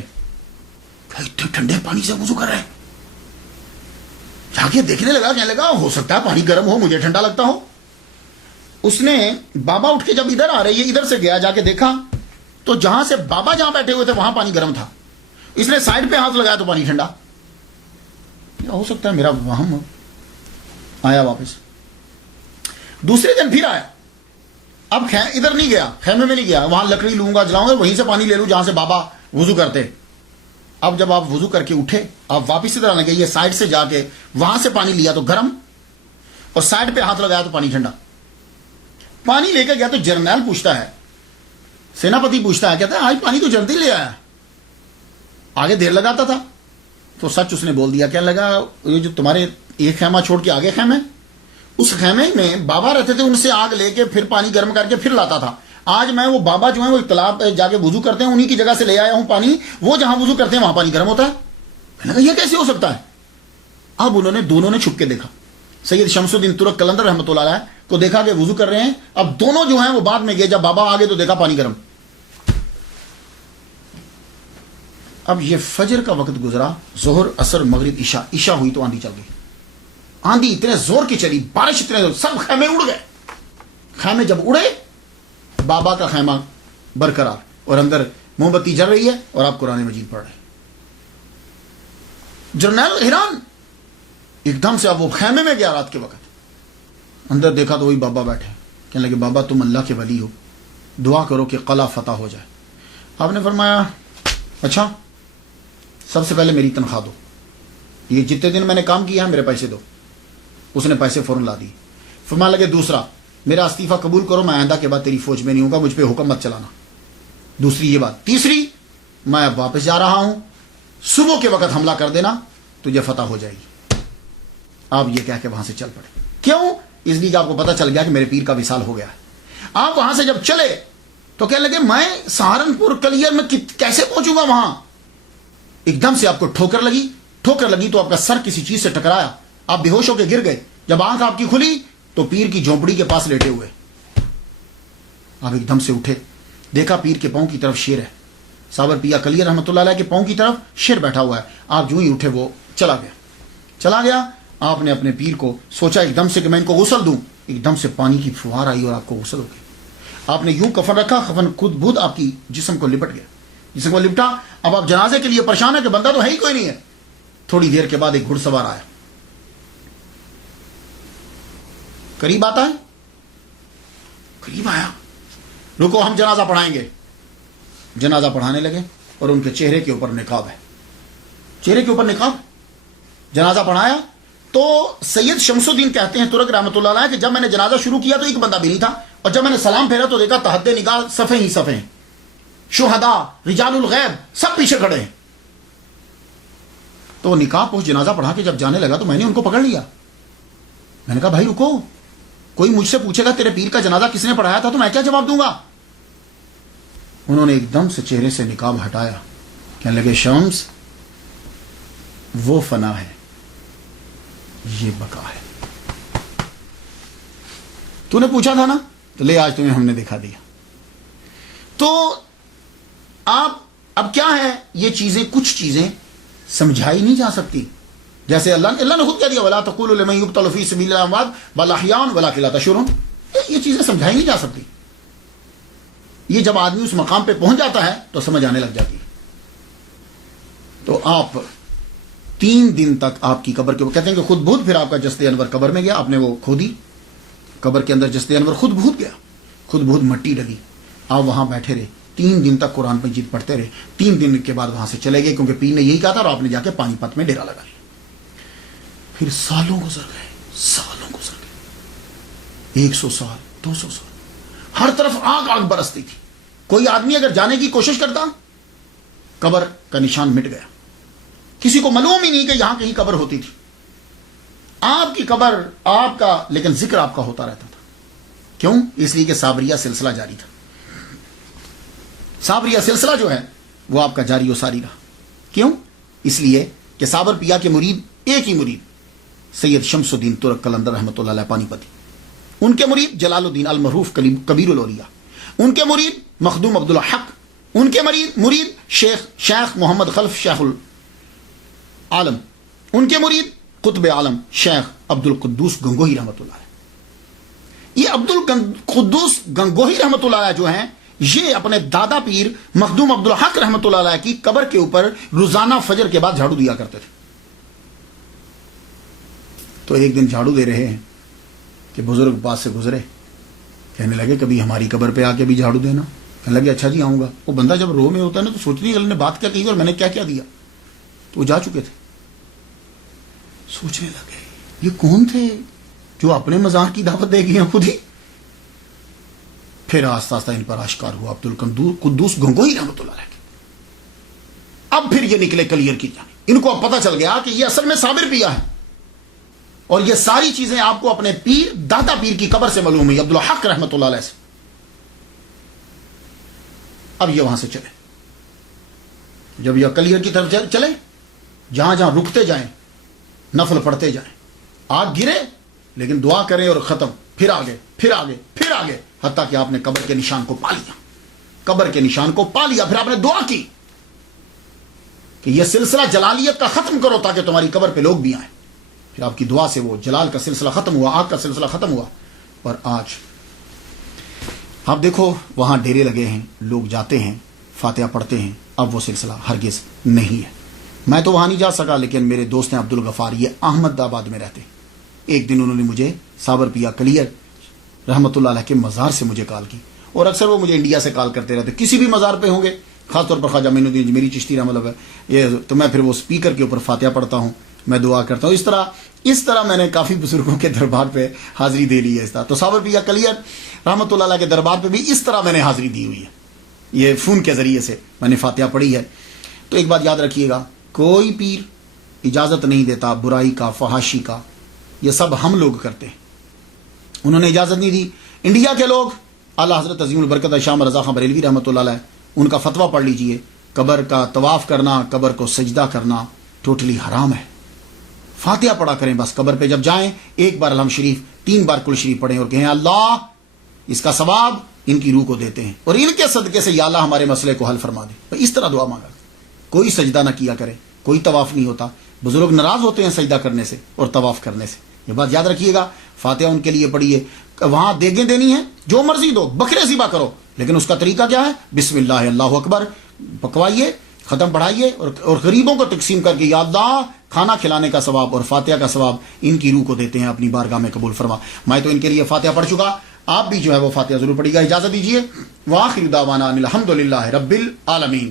اتنے ٹھنڈے پانی سے وضو کر رہے ہیں. جا کے دیکھنے لگا, کہنے لگا ہو سکتا ہے پانی گرم ہو, مجھے ٹھنڈا لگتا ہو. اس نے بابا اٹھ کے جب ادھر آ رہے, یہ ادھر سے گیا, جا کے دیکھا تو جہاں سے بابا جہاں بیٹھے ہوئے تھے وہاں پانی گرم تھا. اس نے سائڈ پہ ہاتھ لگایا تو پانی ٹھنڈا. ہو سکتا ہے میرا وہم. آیا واپس. دوسرے دن پھر آیا. اب ادھر نہیں گیا, خیمے میں نہیں گیا, وہاں لکڑی لوں گا جلاؤں گا, وہیں سے پانی لے لوں جہاں سے بابا وضو کرتے. اب جب آپ وضو کر کے اٹھے, آپ واپس ادھر آنے گئے, یہ سائڈ سے جا کے وہاں سے پانی لیا تو گرم, اور سائڈ پہ ہاتھ لگایا تو پانی ٹھنڈا. پانی لے کے گیا تو جرنیل پوچھتا ہے, سیناپتی پوچھتا ہے, کہتا ہے آج پانی تو جلدی لے آیا, آگے دیر لگاتا تھا. تو سچ اس نے بول دیا. کہنے لگا یہ جو تمہارے ایک خیمہ چھوڑ کے آگے خیمے, اس خیمے میں بابا رہتے تھے, ان سے آگ لے کے پھر پانی گرم کر کے پھر لاتا تھا. آج میں وہ بابا جو ہیں وہ تالاب پہ جا کے وضو کرتے ہیں, انہی کی جگہ سے لے آیا ہوں پانی. وہ جہاں وضو کرتے ہیں وہاں پانی گرم ہوتا ہے. میں نے کہا یہ کیسے ہو سکتا ہے؟ اب دونوں نے چھپ کے دیکھا. سید شمس الدین ترک قلندر رحمۃ اللہ علیہ کو دیکھا کہ وضو کر رہے ہیں. اب دونوں جو ہیں وہ بعد میں گئے, جب بابا آگے تو دیکھا پانی گرم. اب یہ فجر کا وقت گزرا, ظہر عصر مغرب عشاء ہوئی تو آندھی چل گئی. آندھی اتنے زور کی چلی, بارش اتنے زور, سب خیمے اڑ گئے. خیمے جب اڑے, بابا کا خیمہ برقرار, اور اندر موم بتی جل رہی ہے, اور آپ قرآن مجید پڑھ رہے ہیں. جرنیل حیران, ایک دم سے اب وہ خیمے میں گیا رات کے وقت. اندر دیکھا تو وہی بابا بیٹھے، کہنے لگے بابا تم اللہ کے ولی ہو، دعا کرو کہ قلعہ فتح ہو جائے۔ آپ نے فرمایا اچھا سب سے پہلے میری تنخواہ دو، یہ جتنے دن میں نے کام کیا ہے میرے پیسے دو۔ اس نے پیسے فوراً لا دیے۔ فرمانے لگے دوسرا میرا استعفیٰ قبول کرو، میں آئندہ کے بعد تیری فوج میں نہیں ہوں گا، مجھ پہ حکم مت چلانا۔ دوسری یہ بات۔ تیسری میں اب واپس جا رہا ہوں، صبح کے وقت حملہ کر دینا، تجھے فتح ہو جائے گی۔ آپ یہ کہہ کے وہاں سے چل پڑے۔ کیوں؟ اس لیے کہ آپ کو پتہ چل گیا کہ میرے پیر کا وصال ہو گیا ہے۔ آپ وہاں سے جب چلے تو کہنے لگے میں سہارنپور کلیئر میں کیسے پہنچوں گا وہاں؟ ایک دم سے آپ کو ٹھوکر لگی تو آپ کا سر کسی چیز سے ٹکرایا، آپ بے ہوش ہو کے گر گئے۔ جب آنکھ آپ کی کھلی تو پیر کی جھونپڑی کے پاس لیٹے ہوئے۔ آپ ایک دم سے اٹھے، دیکھا پیر کے پاؤں کی طرف شیر ہے، صابر پیا کلیئر رحمۃ اللہ علیہ کے پاؤں کی طرف شیر بیٹھا ہوا ہے۔ آپ جو ہی اٹھے وہ چلا گیا۔ آپ نے اپنے پیر کو سوچا ایک دم سے کہ میں ان کو غسل دوں، ایک دم سے پانی کی فوار آئی اور آپ کو غسل ہو گئی۔ آپ نے یوں کفن رکھا، کفن خود بخود آپ کی جسم کو لپٹ گیا، جسم کو لپٹا۔ اب آپ جنازے کے لیے پریشان ہے کہ بندہ تو ہے ہی کوئی نہیں ہے۔ تھوڑی دیر کے بعد ایک گھڑ سوار آیا، قریب آتا ہے، قریب آیا، رکو ہم جنازہ پڑھائیں گے۔ جنازہ پڑھانے لگے اور ان کے چہرے کے اوپر نقاب ہے، چہرے کے اوپر نقاب۔ جنازہ پڑھایا تو سید شمس الدین کہتے ہیں ترک رحمۃ اللہ علیہ کہ جب میں نے جنازہ شروع کیا تو ایک بندہ بھی نہیں تھا، اور جب میں نے سلام پھیرا تو دیکھا تحت نگاہ صفیں ہی صفیں، شہداء رجال الغیب سب پیچھے کھڑے ہیں۔ تو نکاح پوچھ جنازہ پڑھا کے جب جانے لگا تو میں نے ان کو پکڑ لیا۔ میں نے کہا بھائی رکو، کوئی مجھ سے پوچھے گا تیرے پیر کا جنازہ کس نے پڑھایا تھا تو میں کیا جواب دوں گا؟ انہوں نے ایک دم سے چہرے سے نقاب ہٹایا، کہنے لگے شمس وہ فنا ہے، یہ بقا ہے۔ تو نے پوچھا تھا نا، تو لے آج تمہیں ہم نے دکھا دیا۔ تو آپ اب کیا ہے، یہ چیزیں کچھ چیزیں سمجھائی نہیں جا سکتی، جیسے اللہ نے خود کہہ دیا وَلَا تَقُولُوا لِمَن يُقْتَلُ فِي سَبِيلِ اللَّهِ أَمْوَاتٌ بَلْ أَحْيَاءٌ وَلَٰكِن لَا تَشْعُرُونَ۔ یہ چیزیں سمجھائی نہیں جا سکتی۔ یہ جب آدمی اس مقام پہ پہنچ جاتا ہے تو سمجھ آنے لگ جاتی ہے۔ تو آپ 3 دن تک آپ کی قبر کے، وہ کہتے ہیں کہ خود بہت، پھر آپ کا جسد انور قبر میں گیا، آپ نے وہ کھودی، قبر کے اندر جسد انور خود بہت گیا، خود بہت مٹی ڈلی۔ آپ وہاں بیٹھے رہے 3 دن تک، قرآن مجید پڑھتے رہے۔ 3 دن کے بعد وہاں سے چلے گئے کیونکہ پیر نے یہی کہا تھا، اور آپ نے جا کے پانی پت میں ڈیرا لگا لیا۔ پھر سالوں گزر گئے، 100 سال 200 سال، ہر طرف آگ برستی تھی۔ کوئی آدمی اگر جانے کی کوشش کرتا، قبر کا نشان مٹ گیا، کسی کو معلوم ہی نہیں کہ یہاں کہیں قبر ہوتی تھی۔ آپ کی قبر آپ کا، لیکن ذکر آپ کا ہوتا رہتا تھا۔ کیوں؟ اس لیے کہ صابریہ سلسلہ جاری تھا۔ صابریہ سلسلہ جو ہے وہ آپ کا جاری و ساری رہا۔ کیوں؟ اس لیے کہ صابر پیا کے مرید، ایک ہی مرید سید شمس الدین ترک قلندر رحمۃ اللہ علیہ پانی پتی، ان کے مرید جلال الدین المعروف کبیر الاولیاء، ان کے مرید مخدوم عبد الحق، ان کے مرید شیخ محمد خلف شیخ العالم، ان کے مرید قطب عالم شیخ عبد القدوس گنگوہی رحمۃ اللہ علیہ۔ یہ عبد القدوس گنگوہی رحمۃ اللہ علیہ جو ہیں، یہ اپنے دادا پیر مخدوم عبد الحق رحمۃ اللہ علیہ کی قبر کے اوپر روزانہ فجر کے بعد جھاڑو دیا کرتے تھے۔ تو ایک دن جھاڑو دے رہے ہیں کہ بزرگ پاس سے گزرے، کہنے لگے کبھی ہماری قبر پہ آ کے بھی جھاڑو دینا۔ کہنے لگے اچھا جی آؤں گا۔ وہ بندہ جب رو میں ہوتا ہے نا تو سوچتی ہے نے بات کیا کہی اور میں نے کیا کیا دیا، تو وہ جا چکے تھے۔ سوچنے لگے یہ کون تھے جو اپنے مزاح کی دعوت دے گئے ہیں خود ہی۔ پھر آہستہ آہستہ ان پر آشکار ہوا عبد القدوس گنگوہی رحمۃ اللہ علیہ۔ اب پھر یہ نکلے کلیئر کی جانب، ان کو اب پتہ چل گیا کہ یہ اصل میں صابر پیا ہے، اور یہ ساری چیزیں آپ کو اپنے پیر دادا پیر کی قبر سے معلوم ہوئی، عبد الحق رحمۃ اللہ علیہ سے۔ اب یہ وہاں سے چلے، جب یہ کلیئر کی طرف چلے، جہاں جہاں رکتے جائیں نفل پڑھتے جائیں، آگ گرے لیکن دعا کریں اور ختم، پھر آگے پھر آگے پھر آگے، حتیٰ کہ آپ نے قبر کے نشان کو پا لیا، قبر کے نشان کو پا لیا۔ پھر آپ نے دعا کی کہ یہ سلسلہ جلالیت کا ختم کرو تاکہ تمہاری قبر پہ لوگ بھی آئیں۔ پھر آپ کی دعا سے وہ جلال کا سلسلہ ختم ہوا، آگ کا سلسلہ ختم ہوا، اور آج آپ دیکھو وہاں ڈیرے لگے ہیں، لوگ جاتے ہیں، فاتحہ پڑھتے ہیں۔ اب وہ سلسلہ ہرگز نہیں ہے۔ میں تو وہاں نہیں جا سکا، لیکن میرے دوست ہیں عبد الغفار، یہ احمد آباد میں رہتے ہیں۔ ایک دن انہوں نے مجھے صابر پیا کلیئر رحمۃ اللہ علیہ کے مزار سے مجھے کال کی، اور اکثر وہ مجھے انڈیا سے کال کرتے رہتے، کسی بھی مزار پہ ہوں گے، خاص طور پر خواجہ معین الدین اجمیری چشتی رحمۃ اللہ علیہ، یہ تو میں پھر وہ اسپیکر کے اوپر فاتحہ پڑھتا ہوں، میں دعا کرتا ہوں۔ اس طرح میں نے کافی بزرگوں کے دربار پہ حاضری دے لی ہے اس طرح۔ تو صابر پیا کلیئر رحمۃ اللہ علیہ کے دربار پہ بھی اس طرح میں نے حاضری دی ہوئی ہے، یہ فون کے ذریعے سے میں نے فاتحہ پڑھی ہے۔ تو ایک بات یاد رکھیے گا، کوئی پیر اجازت نہیں دیتا برائی کا، فحاشی کا، یہ سب ہم لوگ کرتے ہیں، انہوں نے اجازت نہیں دی۔ انڈیا کے لوگ، اعلیٰ حضرت عظیم البرکت شاہ رضا خان بریلوی رحمۃ اللہ علیہ، ان کا فتویٰ پڑھ لیجئے، قبر کا طواف کرنا، قبر کو سجدہ کرنا ٹوٹلی حرام ہے۔ فاتحہ پڑھا کریں بس، قبر پہ جب جائیں ایک بار الحمد شریف، 3 بار کل شریف پڑھیں اور کہیں اللہ اس کا ثواب ان کی روح کو دیتے ہیں، اور ان کے صدقے سے یا اللہ ہمارے مسئلے کو حل فرما دے۔ اس طرح دعا مانگا، کوئی سجدہ نہ کیا کرے، کوئی طواف نہیں ہوتا، بزرگ ناراض ہوتے ہیں سجدہ کرنے سے اور طواف کرنے سے، یہ بات یاد رکھیے گا۔ فاتحہ ان کے لیے پڑھیے، وہاں دیگیں دینی ہے جو مرضی دو، بکرے ذبح کرو، لیکن اس کا طریقہ کیا ہے؟ بسم اللہ اللہ اکبر پکوائیے، ختم پڑھائیے، اور غریبوں کو تقسیم کر کے یا اللہ کھانا کھلانے کا ثواب اور فاتحہ کا ثواب ان کی روح کو دیتے ہیں، اپنی بارگاہ میں قبول فرما۔ میں تو ان کے لیے فاتحہ پڑھ چکا، آپ بھی جو ہے وہ فاتحہ ضرور پڑھیے گا۔ اجازت دیجیے، وآخر دعوانا ان الحمد للہ رب العالمین۔